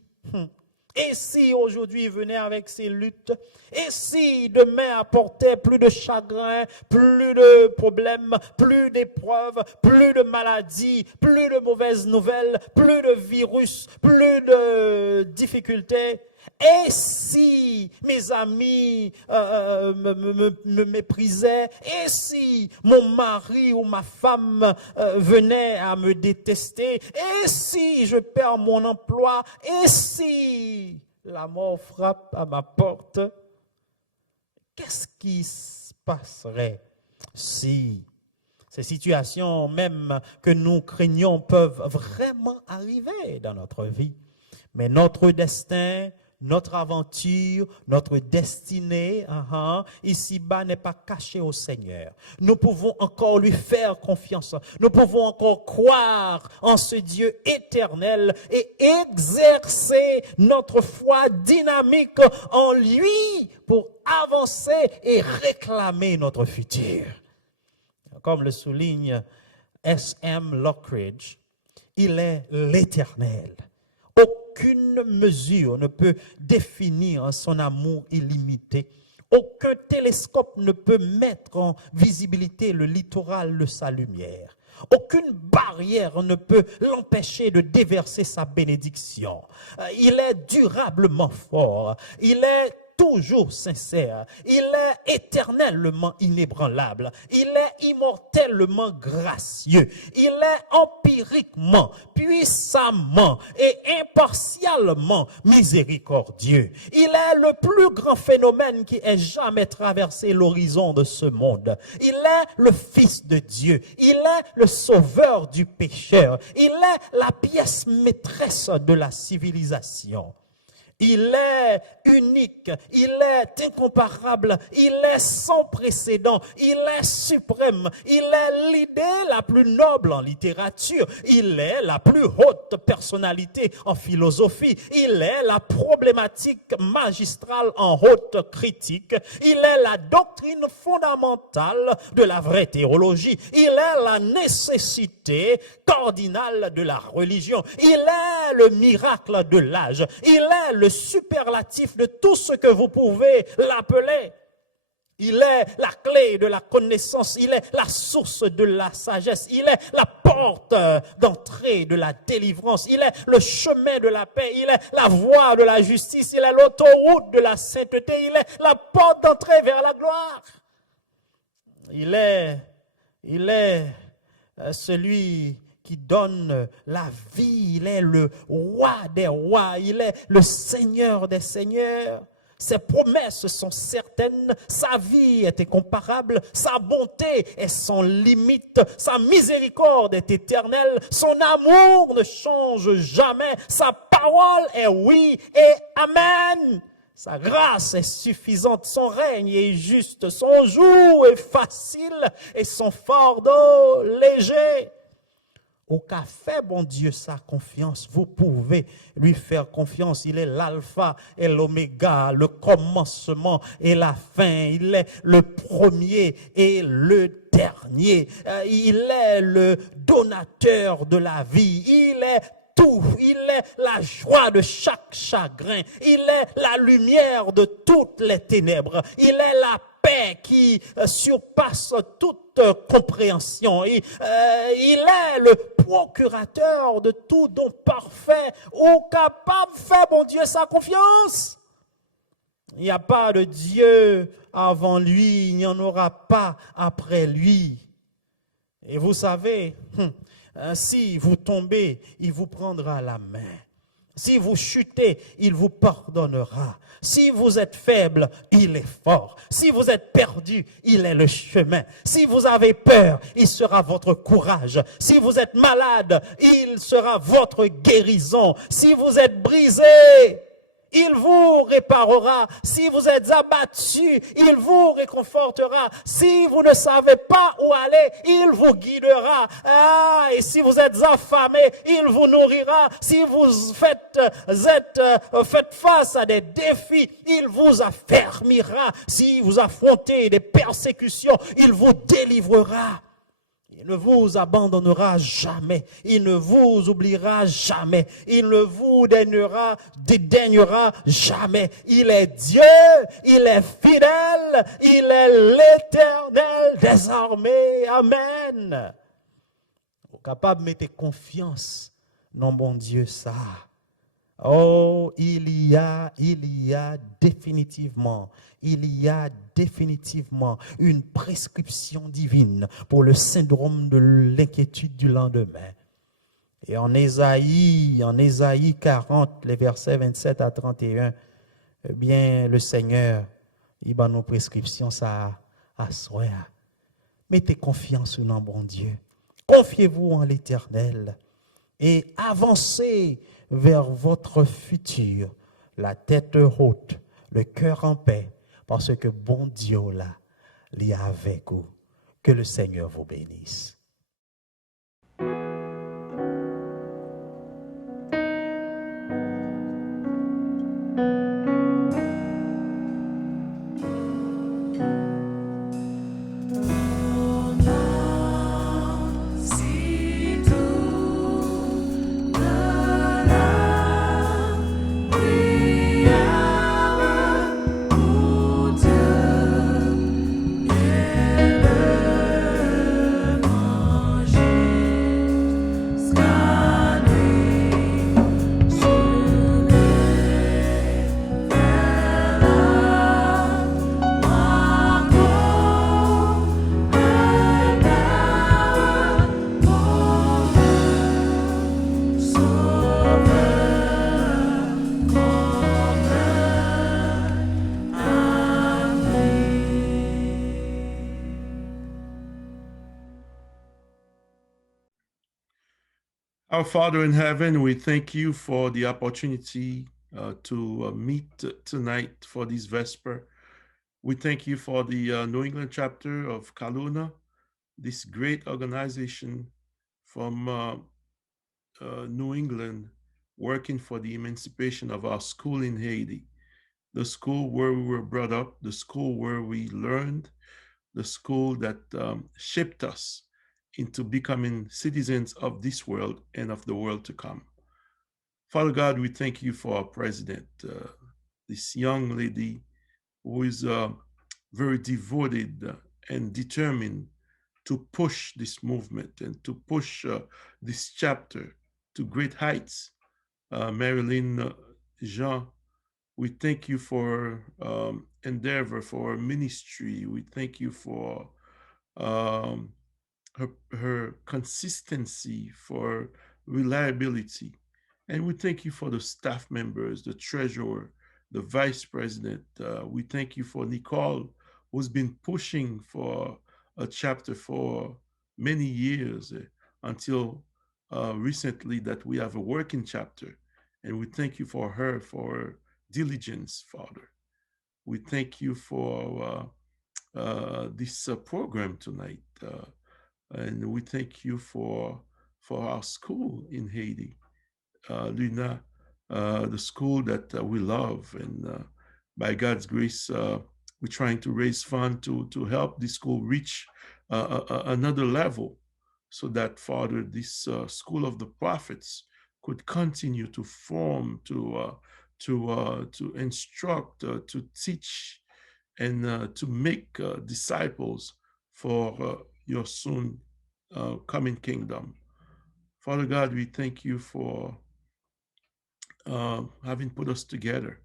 Et si aujourd'hui venait avec ses luttes? Et si demain apportait plus de chagrin, plus de problèmes, plus d'épreuves, plus de maladies, plus de mauvaises nouvelles, plus de virus, plus de difficultés? Et si mes amis me méprisaient? Et si mon mari ou ma femme venait à me détester? Et si je perds mon emploi? Et si la mort frappe à ma porte? Qu'est-ce qui se passerait si ces situations même que nous craignons peuvent vraiment arriver dans notre vie? Mais notre destin, notre aventure, notre destinée, ici-bas n'est pas cachée au Seigneur. Nous pouvons encore lui faire confiance. Nous pouvons encore croire en ce Dieu éternel et exercer notre foi dynamique en lui pour avancer et réclamer notre futur. Comme le souligne S.M. Lockridge, il est l'Éternel. Aucune mesure ne peut définir son amour illimité. Aucun télescope ne peut mettre en visibilité le littoral de sa lumière. Aucune barrière ne peut l'empêcher de déverser sa bénédiction. Il est durablement fort. Il est toujours sincère. Il est éternellement inébranlable. Il est immortellement gracieux. Il est empiriquement, puissamment et impartialement miséricordieux. Il est le plus grand phénomène qui ait jamais traversé l'horizon de ce monde. Il est le Fils de Dieu. Il est le sauveur du pécheur. Il est la pièce maîtresse de la civilisation. Il est unique, il est incomparable, il est sans précédent, il est suprême, il est l'idée la plus noble en littérature, il est la plus haute personnalité en philosophie, il est la problématique magistrale en haute critique, il est la doctrine fondamentale de la vraie théologie, il est la nécessité cardinale de la religion, il est le miracle de l'âge, il est le superlatif de tout ce que vous pouvez l'appeler. Il est la clé de la connaissance, il est la source de la sagesse, il est la porte d'entrée de la délivrance, il est le chemin de la paix, il est la voie de la justice, il est l'autoroute de la sainteté, il est la porte d'entrée vers la gloire. Il est celui qui donne la vie, il est le roi des rois, il est le Seigneur des seigneurs. Ses promesses sont certaines, sa vie est incomparable, sa bonté est sans limite, sa miséricorde est éternelle, son amour ne change jamais, sa parole est oui et amen. Sa grâce est suffisante, son règne est juste, son joug est facile et son fardeau léger. Au cas fait, bon Dieu, sa confiance, vous pouvez lui faire confiance. Il est l'alpha et l'oméga, le commencement et la fin. Il est le premier et le dernier. Il est le donateur de la vie. Il est tout. Il est la joie de chaque chagrin. Il est la lumière de toutes les ténèbres. Il est la paix qui surpasse toute compréhension. Il est le procurateur de tout don parfait, ou capable de faire, bon Dieu, sa confiance. Il n'y a pas de Dieu avant lui, il n'y en aura pas après lui. Et vous savez, si vous tombez, il vous prendra la main. Si vous chutez, il vous pardonnera. Si vous êtes faible, il est fort. Si vous êtes perdu, il est le chemin. Si vous avez peur, il sera votre courage. Si vous êtes malade, il sera votre guérison. Si vous êtes brisé, il vous réparera. Si vous êtes abattu, il vous réconfortera. Si vous ne savez pas où aller, il vous guidera. Et si vous êtes affamé, il vous nourrira. Si vous faites face à des défis, il vous affermira. Si vous affrontez des persécutions, il vous délivrera. Il ne vous abandonnera jamais. Il ne vous oubliera jamais. Il ne vous dédaignera jamais. Il est Dieu, il est fidèle, il est l'Éternel des armées. Amen. Vous êtes capable de mettre confiance dans mon Dieu ça. Oh, il y a définitivement une prescription divine pour le syndrome de l'inquiétude du lendemain. Et en Ésaïe 40, les versets 27 à 31, eh bien, le Seigneur, il va nos prescriptions ça à soi. Mettez confiance en bon Dieu. Confiez-vous en l'Éternel et avancez vers votre futur, la tête haute, le cœur en paix, parce que bon Dieu là, il est avec vous. Que le Seigneur vous bénisse. Dieu Our Father in heaven, we thank you for the opportunity to meet tonight for this Vesper. We thank you for the New England chapter of Kaluna, this great organization from New England working for the emancipation of our school in Haiti, the school where we were brought up, the school where we learned, the school that shaped us into becoming citizens of this world and of the world to come. Father God, we thank you for our president, this young lady who is very devoted and determined to push this movement and to push this chapter to great heights. Marilyn Jean, we thank you for endeavor, for ministry. We thank you for her consistency, for reliability. And we thank you for the staff members, the treasurer, the vice president. We thank you for Nicole, who's been pushing for a chapter for many years until recently that we have a working chapter. And we thank you for her, for diligence, Father. We thank you for this program tonight. And we thank you for our school in Haiti, Luna, the school that we love. And by God's grace, we're trying to raise funds to help this school reach another level so that, Father, this school of the prophets could continue to form, to instruct, to teach, and to make disciples for your soon coming kingdom. Father God, we thank you for having put us together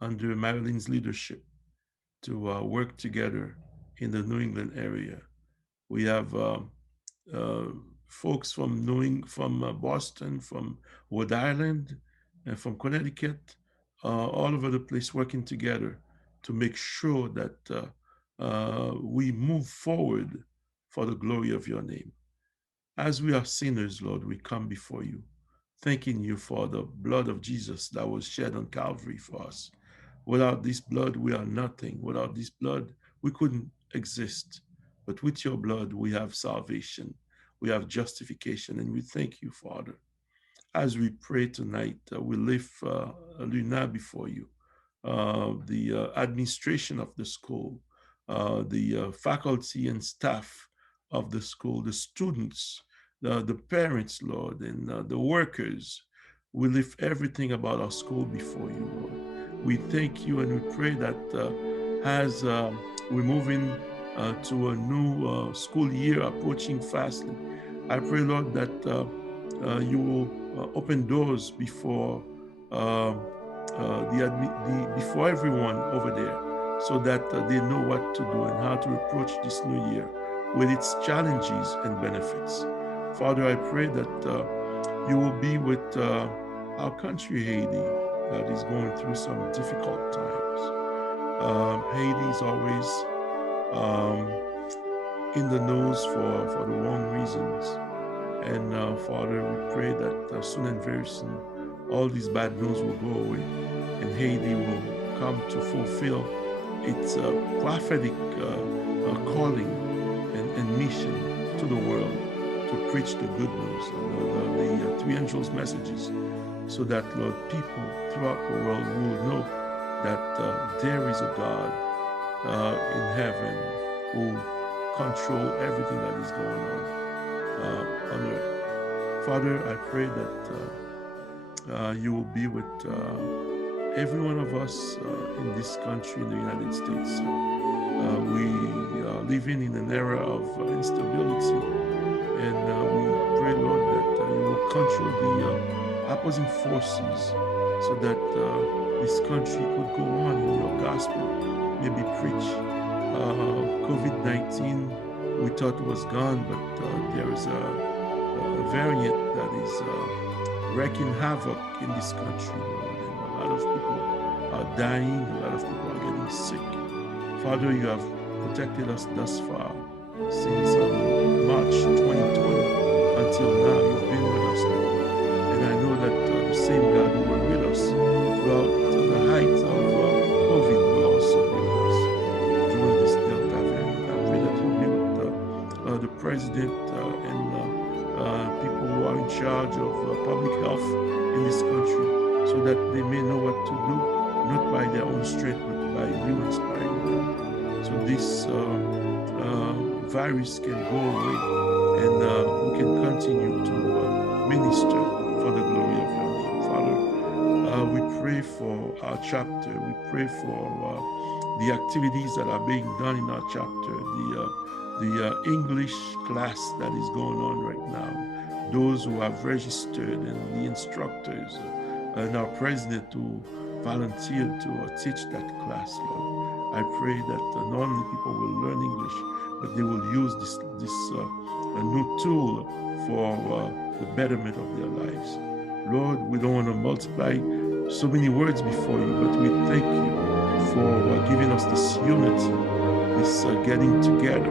under Marilyn's leadership to work together in the New England area. We have folks from Boston, from Rhode Island, and from Connecticut, all over the place working together to make sure that we move forward for the glory of your name. As we are sinners, Lord, we come before you, thanking you for the blood of Jesus that was shed on Calvary for us. Without this blood, we are nothing. Without this blood, we couldn't exist. But with your blood, we have salvation, we have justification, and we thank you, Father. As we pray tonight, we lift Luna before you, the administration of the school, the faculty and staff of the school, the students, the parents, Lord, and the workers. We lift everything about our school before you, Lord. We thank you and we pray that as we're moving to a new school year approaching fastly, I pray, Lord, that you will open doors before before everyone over there, so that they know what to do and how to approach this new year with its challenges and benefits. Father, I pray that you will be with our country, Haiti, that is going through some difficult times. Haiti is always in the news for the wrong reasons. And Father, we pray that soon and very soon, all these bad news will go away and Haiti will come to fulfill its prophetic calling and mission to the world, to preach the good news, the three angels' messages, so that, Lord, people throughout the world will know that there is a God in heaven who controls everything that is going on earth. Father, I pray that you will be with every one of us in this country, in the United States. We are living in an era of instability, and we pray, Lord, that you will control the opposing forces so that this country could go on in your gospel, maybe preach. COVID-19, we thought was gone, but there is a variant that is wreaking havoc in this country, Lord, and a lot of people are dying, a lot of people are getting sick. Father, you have protected us thus far since March 2020 until now. You've been with us, Lord. president and people who are in charge of public health in this country, so that they may know what to do, not by their own strength, but by you inspiring them. So this virus can go away, and we can continue to minister for the glory of your name, Father. We pray for our chapter. We pray for the activities that are being done in our chapter, the English class that is going on right now, those who have registered, and the instructors, and our president who volunteered to teach that class, Lord. I pray that not only people will learn English, but they will use this new tool for the betterment of their lives. Lord, we don't want to multiply so many words before you, but we thank you for giving us this unity, this getting together.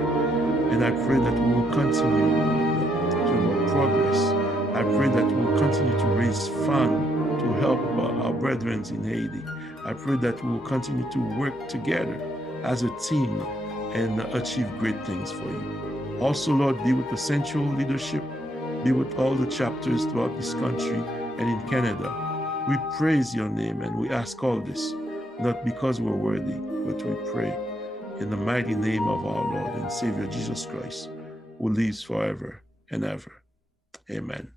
And I pray that we will continue to progress. I pray that we will continue to raise funds to help our brethren in Haiti. I pray that we will continue to work together as a team and achieve great things for you. Also, Lord, be with the central leadership, be with all the chapters throughout this country and in Canada. We praise your name and we ask all this, not because we're worthy, but we pray in the mighty name of our Lord and Savior Jesus Christ, who lives forever and ever. Amen.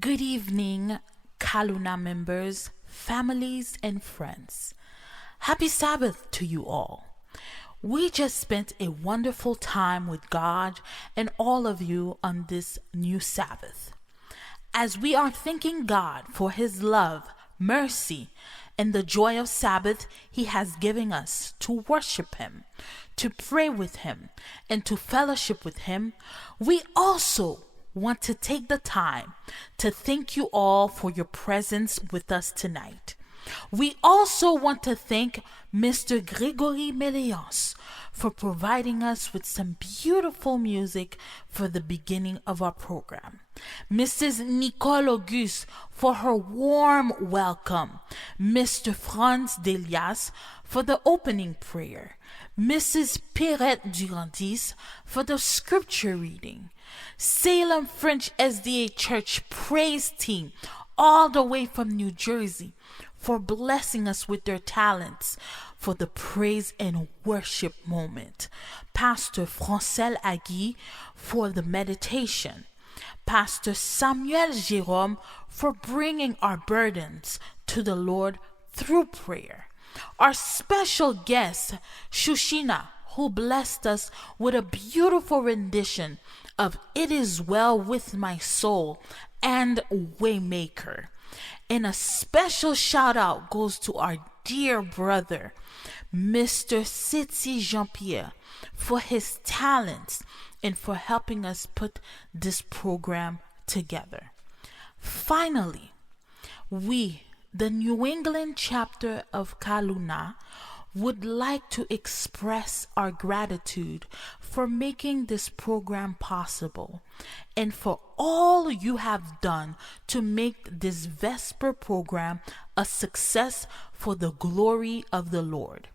Good evening, Kaluna members, families, and friends. Happy Sabbath to you all. We just spent a wonderful time with God and all of you on this new Sabbath. As we are thanking God for His love, mercy, and the joy of Sabbath He has given us to worship Him, to pray with Him, and to fellowship with Him, we also want to take the time to thank you all for your presence with us tonight. We also want to thank Mr. Gregory Meleance for providing us with some beautiful music for the beginning of our program. Mrs. Nicole Auguste for her warm welcome. Mr. Franz Delias for the opening prayer. Mrs. Pirette Durandis for the scripture reading. Salem French SDA Church praise team all the way from New Jersey for blessing us with their talents for the praise and worship moment. Pastor Francel Agui for the meditation. Pastor Samuel Jérôme for bringing our burdens to the Lord through prayer. Our special guest, Shushina, who blessed us with a beautiful rendition of It Is Well With My Soul and Waymaker. And a special shout out goes to our dear brother, Mr. Sitsi Jean-Pierre, for his talents and for helping us put this program together. Finally, we, the New England chapter of Kaluna, would like to express our gratitude for making this program possible and for all you have done to make this Vesper program a success for the glory of the Lord.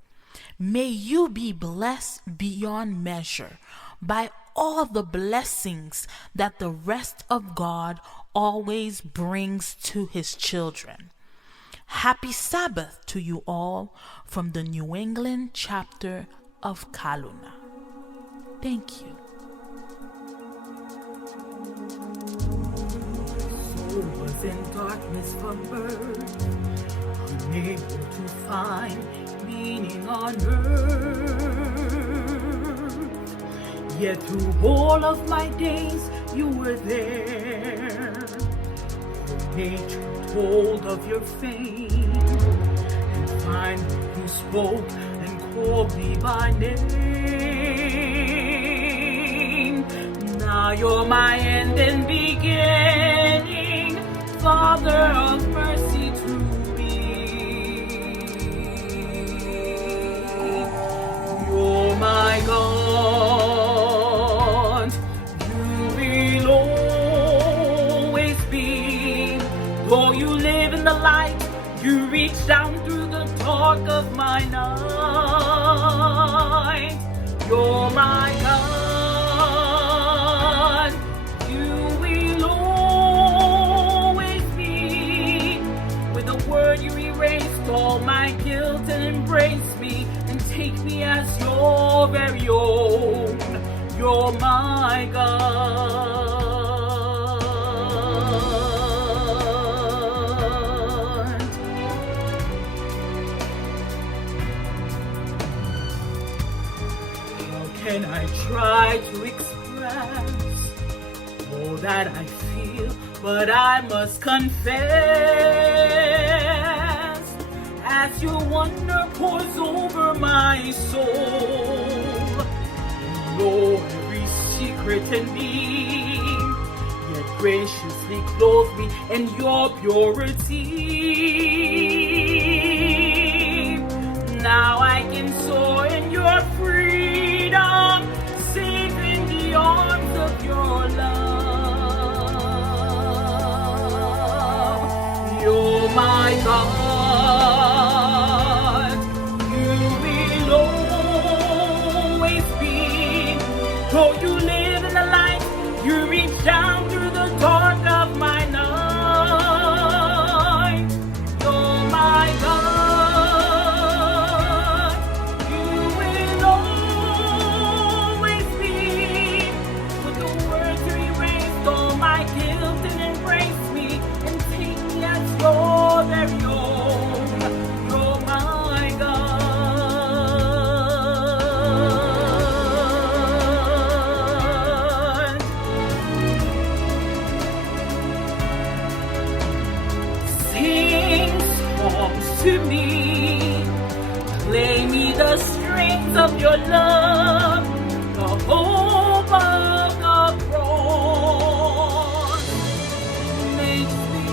May you be blessed beyond measure by all the blessings that the rest of God always brings to His children. Happy Sabbath to you all from the New England chapter of Kaluna. Thank you. Soul was in darkness from birth, unable to find meaning on earth. Yet through all of my days you were there. Nature told of your fame, and finally you spoke and called me by name. Now you're my end and beginning, Father of mercy to me. You're my God, you will always be. Though you live in the light, you reach down through the dark of my night. You're my God, you will always be. With a word you erased all my guilt and embraced me and take me as your very own. You're my God. And I try to express all that I feel, but I must confess, as your wonder pours over my soul, you know every secret in me, yet graciously clothe me in your purity. Now I can soar in your freedom, safe in the arms of your love. You're my God, you will always be. Though you live in the light, you reach down through the dark of my night. You're my God. To me, play me the strings of your love, the hope of the cross makes me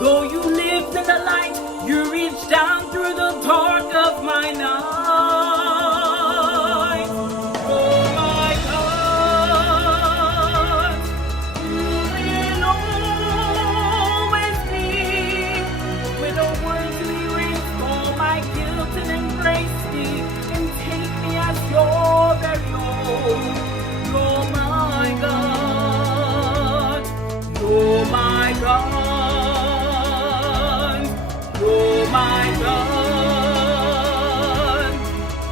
though you lived in the light, you reached down through the dark of my night. Oh my God, you will always be. With a word to erase all my guilt and embrace me and take me as your very own. You're my God, you're my God. You're my God,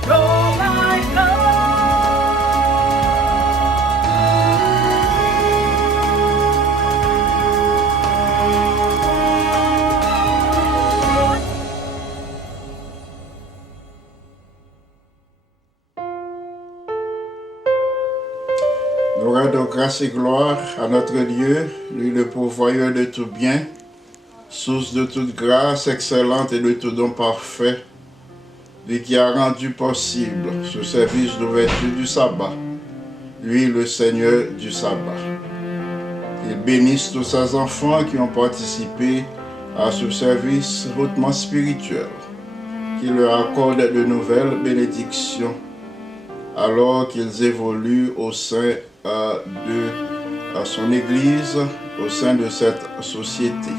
you're my God. Nous rendons grâce et gloire à notre Dieu, lui le pourvoyeur de tout bien, source de toute grâce excellente et de tout don parfait, lui qui a rendu possible ce service d'ouverture du sabbat, lui le Seigneur du sabbat. Il bénisse tous ses enfants qui ont participé à ce service hautement spirituel, qu'il leur accorde de nouvelles bénédictions alors qu'ils évoluent au sein de son Église, au sein de cette société.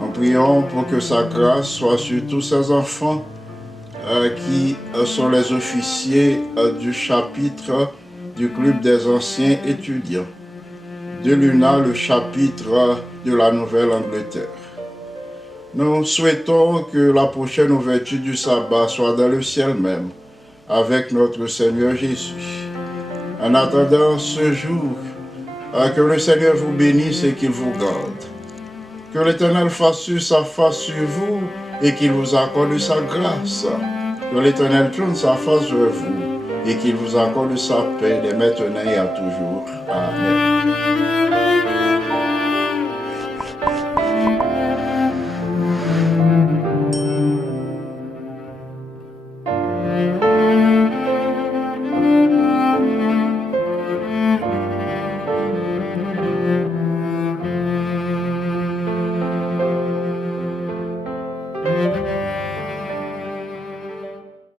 Nous prions pour que sa grâce soit sur tous ses enfants qui sont les officiers du chapitre du Club des anciens étudiants, de l'UNA, le chapitre de la Nouvelle-Angleterre. Nous souhaitons que la prochaine ouverture du sabbat soit dans le ciel même, avec notre Seigneur Jésus. En attendant ce jour, que le Seigneur vous bénisse et qu'il vous garde. Que l'Éternel fasse sa face sur vous et qu'il vous accorde sa grâce. Que l'Éternel tourne sa face vers vous et qu'il vous accorde sa paix dès maintenant et à toujours. Amen.